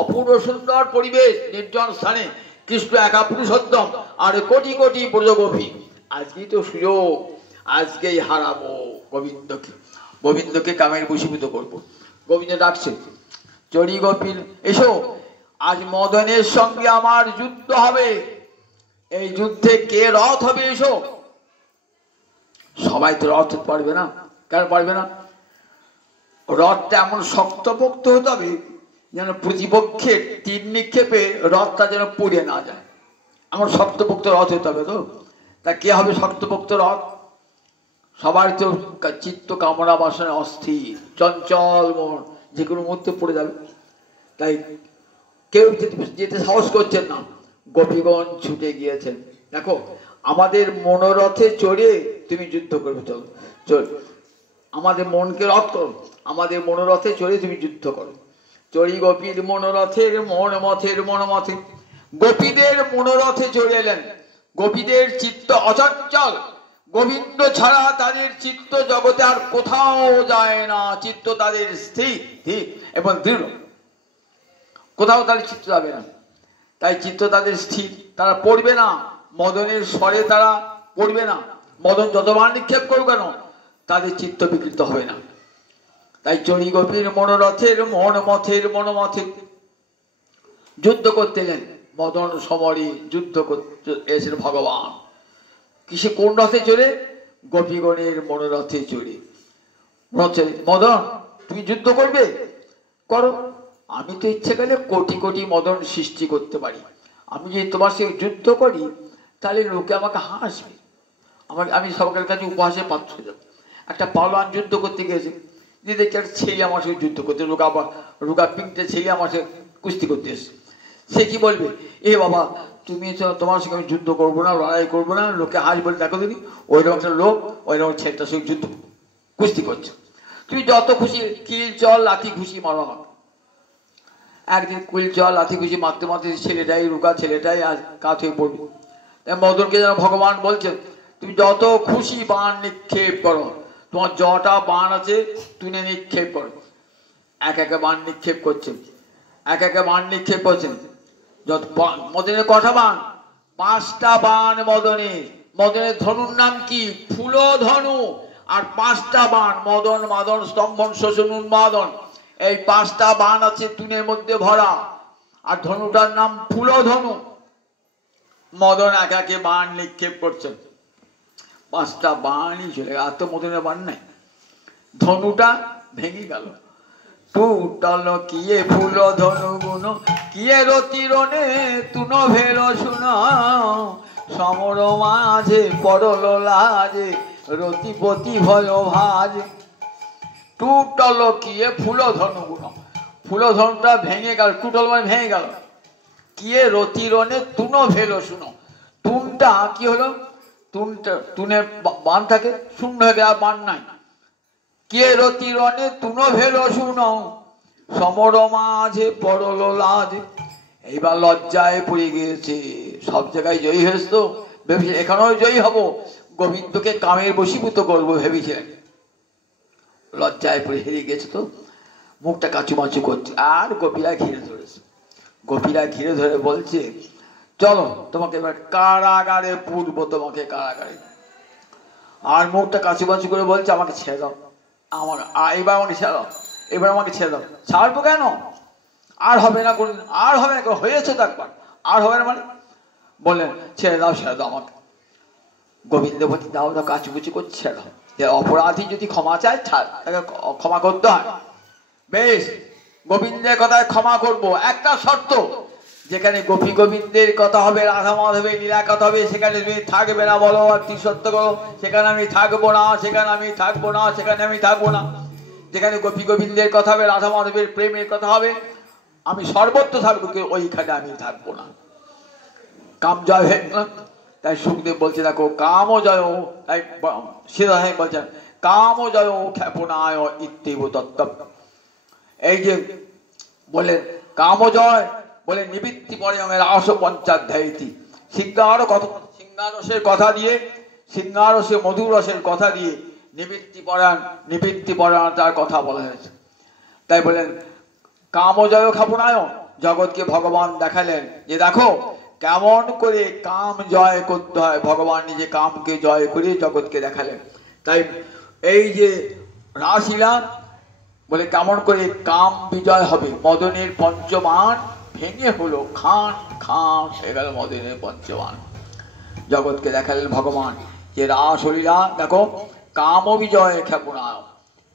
অপূর্ব সুন্দর পরিবেশ, নির্জন স্থানে কৃষ্ণ একা পুরুষোত্তম আর কোটি কোটি ব্রজগোপী। আজকেই তো সুযোগ, আজকেই হারাবো গোবিন্দকে, গোবিন্দকে কামের বশীভূত করবো। গোবিন্দ ডাকছে, চড়ি গোপীর এসো, আজ মদনের সঙ্গে আমার যুদ্ধ হবে। এই যুদ্ধে কে রথ হবে এসো। সবাই তো রথ পারবে না, কেন পারবে না? রথটা এমন শক্তপোক্ত হতে হবে যেন প্রতিপক্ষের তীর নিক্ষেপে রথটা যেন পুড়ে না যায়, এমন শক্তপোক্ত রথ হতে হবে। তো তা কে হবে শক্তপোক্ত রথ? সবার তো চিত্ত কামনা বাসনা অস্থির, চঞ্চল মন, যে কোনো মুহূর্তে পড়ে যাবে। তাই কেউ যেতে সাহস করছেন না। গোপীগণ ছুটে গিয়েছেন। দেখো আমাদের মনোরথে চড়ে তুমি যুদ্ধ করবে, চল চল, আমাদের মনকে রথ করো, আমাদের মনোরথে চড়ে তুমি যুদ্ধ করো। চড়ি গোপীর মনোরথের মন মথের মনোমথে, গোপীদের মনোরথে চড়ে এলেন। গোপীদের চিত্ত অচঞ্চল, গোবিন্দ ছাড়া তাদের চিত্ত জগতে আর কোথাও যায় না, চিত্ত তাদের স্থির এবং দৃঢ়, কোথাও তাদের চিত্ত যাবে না। তাই চিত্ত তাদের স্থির, তারা পড়বে না মদনের স্বরে, তারা পড়বে না। মদন যতবার নিক্ষেপ করুক কেন তাদের চিত্ত বিকৃত হবে না। তাই চড়ি গোপীর মনোরথের মন মথের মনোমথে যুদ্ধ করতে গেলেন। মদন সমরে যুদ্ধ করতে এসেছেন ভগবান। কিসে, কোন রথে চড়ে? গোপীগণের মনোরথে চড়ে। মদন তুমি যুদ্ধ করবে, করো, আমি তো ইচ্ছে করলে কোটি কোটি মদন সৃষ্টি করতে পারি। আমি যদি তোমার সঙ্গে যুদ্ধ করি তাহলে লোকে আমাকে হাসবে, আমি সরকারের কাছে উপহাসের পাত্র হয়ে যাবো। একটা পালোয়ান যুদ্ধ করতে গিয়েছে, যে দেখছি একটা ছেলে আমার সঙ্গে যুদ্ধ করতে, রোগা পিংটে ছেলে আমার সঙ্গে কুস্তি করতে এসছে। সে কি বলবে, এ বাবা তুমি তোমার সঙ্গে আমি যুদ্ধ করবো না, লড়াই করবো না, লোকে হাস বলে দেখো দিদি ওইরকম একটা লোক ওইরকম ছেলেটার সঙ্গে যুদ্ধ কুস্তি করছে। তুমি যত খুশি কিল চল লাথি খুশি মারো। একদিন কুল চল লাথি খুশি মারতে মারতে ছেলেটাই রুকা ছেলেটাই আজ কাত হয়ে পড়বে। মদনকে যেন ভগবান বলছেন, তুমি যত খুশি বাণ নিক্ষেপ করো, তোমার যটা বাণ আছে তুলে নিক্ষেপ করো। এক একে বাণ নিক্ষেপ করছেন, এক একে বাণ নিক্ষেপ করছেন। যত মদনের কটা বাণ? 5টা বাণ মদনের। মদনের ধনুর নাম কি? ফুল ধনু। আর 5টা বাণ, মদন মাদন স্তম্ভন শোষণ উন্মাদন, এই 5টা বাণ আছে তুনের মধ্যে ভরা। আর ধনুটার নাম ফুল ধনু। মদন এক একে বাণ নিক্ষেপ করছেন, 5টা বাণই চলে গেল, আর তো মদনের বাণ নাই। ধনুটা ভেঙে গেল। টুটল কিয়ে ফুল ধনু গুণ, কিয়ে রতিরনে তুন ভেল শুন, সমর মাঝে পড়ল লাজে, রতিপতি ভয় ভাজ। টুটল কিয়ে ফুল ধনু গুণ, ফুল ধনুটা ভেঙে গেল, টুটল মানে ভেঙে গেল। কিয়ে রতিরনে তুন ভেল শুনো, তুনটা কি হলো? তুনে বান থাকে, শূন্য হয়ে গেলে আর বান নাই। কে রতি রণে তুনো ভেল শুন, সমর মাঝে পড়ল লাজ। এইবার লজ্জায় পড়ে গিয়েছে, সব জায়গায় জয়ী হয়েছে তো, ভেবেছে এখানেও জয়ী হব, গোবিন্দকে কামের বশীভূত করবো ভেবেছিলেন। লজ্জায় পড়ে হেরে গেছে তো, মুখটা কাচুমাচু করছে, আর গোপীরা ঘিরে ধরেছে। গোপীরা ঘিরে ধরে বলছে, চলো তোমাকে এবার কারাগারে পুরবো, তোমাকে কারাগারে। আর মুখটা কাচুমাচু করে বলছে, আমাকে ছেড়ে দাও, আমার এবার আমাকে ছেড়ে দাও, এবার আমাকে ছেড়ে দাও। ছাড়বো কেন, আর হবে না কোনদিন, আর হবে না, হয়েছে তো একবার, আর হবে না মানে। বললেন ছেড়ে দাও, ছেড়ে দাও আমাকে। গোবিন্দ বলছে, দাও দাও, কাচুকুচি করছে, ছেড়ে দাও। অপরাধী যদি ক্ষমা চায়, তাকে ক্ষমা করতে হয়। বেশ, গোবিন্দের কথায় ক্ষমা করব, একটা শর্ত, যেখানে গোপী গোবিন্দের কথা হবে, রাধা মাধবের লীলা কথা হবে, সেখানে তুমি থাকবে না, বলো আর ত্রিসত্য করো, সেখানে আমি থাকবো না, সেখানে আমি থাকবো না, সেখানে আমি থাকবো না। যেখানে গোপী গোবিন্দের কথা হবে, রাধা মাধবের প্রেমের কথা হবে, আমি সর্বত্র থাকবো, ওইখানে আমি থাকবো না। কাম জয় হয়ে, তাই সুখদেব বলছে, দেখো কাম জয়, তাই সীতাদেবী বলছেন কাম জয় ক্ষেপণায় ইত্যেব তত্ত্ব। এই যে বললেন কাম জয়, বলে নিবৃত্তি পরিয়মের রাস পঞ্চাধ্যায়ী। সিংহারসের কথা দিয়ে, সিংহারসে মধুর রসের কথা দিয়ে নিবৃত্তি পরায়ণতার কথা বলা হয়েছে। তাই বলেন কাম জয় ক্ষেপণায়, জগৎকে ভগবান দেখালেন যে দেখো কেমন করে কাম জয় করতে হয়। ভগবান নিজে কামকে জয় করে জগৎকে দেখালেন। তাই এই যে রাসলীলা বলে কেমন করে কাম বিজয় হবে। মদনের পঞ্চমান ভেঙে হলো খান খান হয়ে গেল মদনের পঞ্চমান। জগৎকে দেখালেন ভগবান যে রাসলীলা দেখো কাম বিজয় ক্ষেপণায়।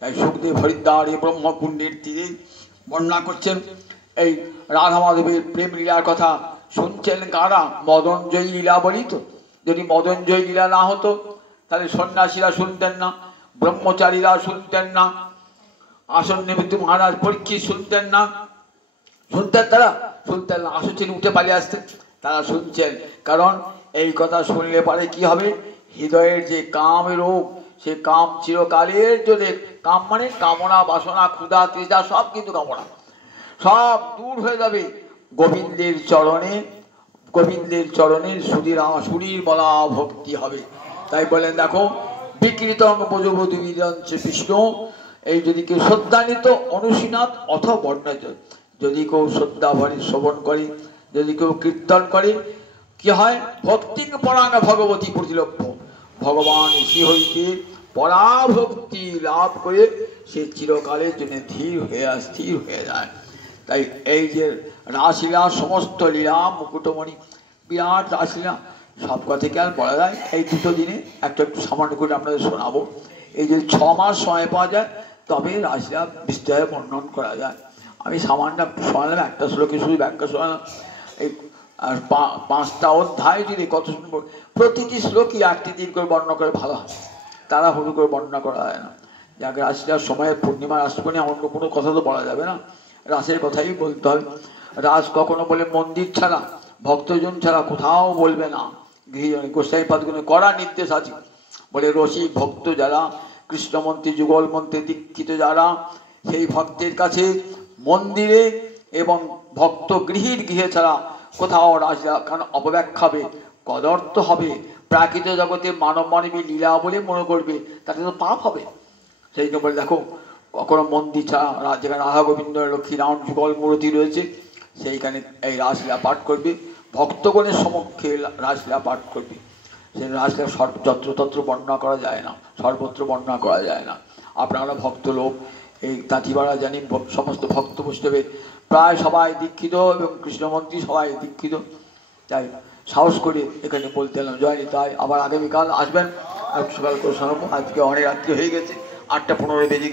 তাই সুখদেব হরিদ্বার এই ব্রহ্মকুণ্ডের তীরে বর্ণনা করছেন এই রাধা মাধবের প্রেম লীলার কথা। শুনছেন কারা? মদনজয়ী লীলা বলি তো। যদি মদনজয়ী লীলা না হতো তাহলে সন্ন্যাসীরা শুনতেন না, ব্রহ্মচারীরা শুনতেন না, আসন্নবৃত্ত মহারাজ পরীক্ষিত শুনতেন না। শুনতেন তারা? শুনতেন না, আসছেন উঠে পালিয়ে আসতেন। তারা শুনছেন, কারণ এই কথা শুনলে পরে কি হবে, হৃদয়ের যে কাম রোগ, সে কাম চিরকালের জন্য, কাম মানে কামনা বাসনা ক্ষুধা তৃষা সব কিন্তু কামনা সব দূর হয়ে যাবে গোবিন্দের চরণে। গোবিন্দের চরণের সুরীর বলা ভক্তি হবে। তাই বলেন দেখো বিকৃতং বোঝবধূ বিদঞ্চে বিষ্ণু। এই যদি কেউ শ্রদ্ধান্বিত অনুশীনাথ অথবা বর্ণিত, যদি কেউ শ্রদ্ধা ভরে শ্রবণ করে, যদি কেউ কীর্তন করে, কি হয়? ভক্তি পরাণ ভগবতী প্রতিলভ্য। ভগবান শ্রী হইতে পরাভক্তি লাভ করে সে চিরকালের জন্য ধীর হয়ে স্থির হয়ে যায়। তাই এই যে রাসলীলা সমস্ত লীলা মুকুটমণি বিরাট রাসলীলা সব কথাকে আর বলা যায়। এই দুটো দিনে একটা একটু সামান্য করে আপনাদের শোনাবো। এই যে 6 মাস সময় পাওয়া যায় তবে রাসলীলা বিস্তারে বর্ণন করা যায়। আমি সামান্য একটু শোনালাম, একটা শ্লোকে শুধু ব্যাখ্যা শোনালাম। এই আর 5টা অধ্যায় যদি কত সুন্দর, প্রতিটি শ্লোকই 1টি দিন করে বর্ণনা করে ভালো হয়, তারা হুড়ু করে বর্ণনা করা হয় না। যাকে রাসলীলার সময় পূর্ণিমা রাসপণে এমন কোনো কথা তো বলা যাবে না, রাসের কথাই বলতে হবে। রাস কখনো বলে মন্দির ছাড়া, ভক্তজন ছাড়া কোথাও বলবে না। গৃহীজন গোসাই পাদগুলো কড়া নির্দেশ আছে, বলে রসিক ভক্ত যারা, কৃষ্ণমন্ত্রী যুগল মন্ত্রে দীক্ষিত যারা, সেই ভক্তের কাছে মন্দিরে এবং ভক্ত গৃহে ছাড়া কোথাও রাসলীলা, কারণ অপব্যাখ্যা হবে, কদর্থ হবে, প্রাকৃত জগতে মানব মানবী লীলা বলে মনে করবে, তাতে তো পাপ হবে। সেই জন্য বলে দেখো কখনো মন্দির ছাড়া, যেখানে রাধা গোবিন্দ লক্ষ্মী রাম যুগল মূর্তি রয়েছে সেইখানে এই রাসলীলা পাঠ করবে, ভক্তগণের সমক্ষে রাসলীলা পাঠ করবে। সেই রাসলীলা যত্রতত্র বর্ণনা করা যায় না, সর্বত্র বর্ণনা করা যায় না। আপনারা ভক্ত লোক, এই তাঁতিপাড়া জানি সমস্ত ভক্ত বৈষ্ণবে প্রায় সবাই দীক্ষিত এবং কৃষ্ণমন্ত্রী সবাই দীক্ষিত। তাই সাহস করে এখানে বলতে এলাম। জয় নিতাই। আবার আগামীকাল আসবেন, আর সকাল করে শোনাবো। আজকে অনেক রাত্রি হয়ে গেছে, 8টা 15 বেজে গেছে।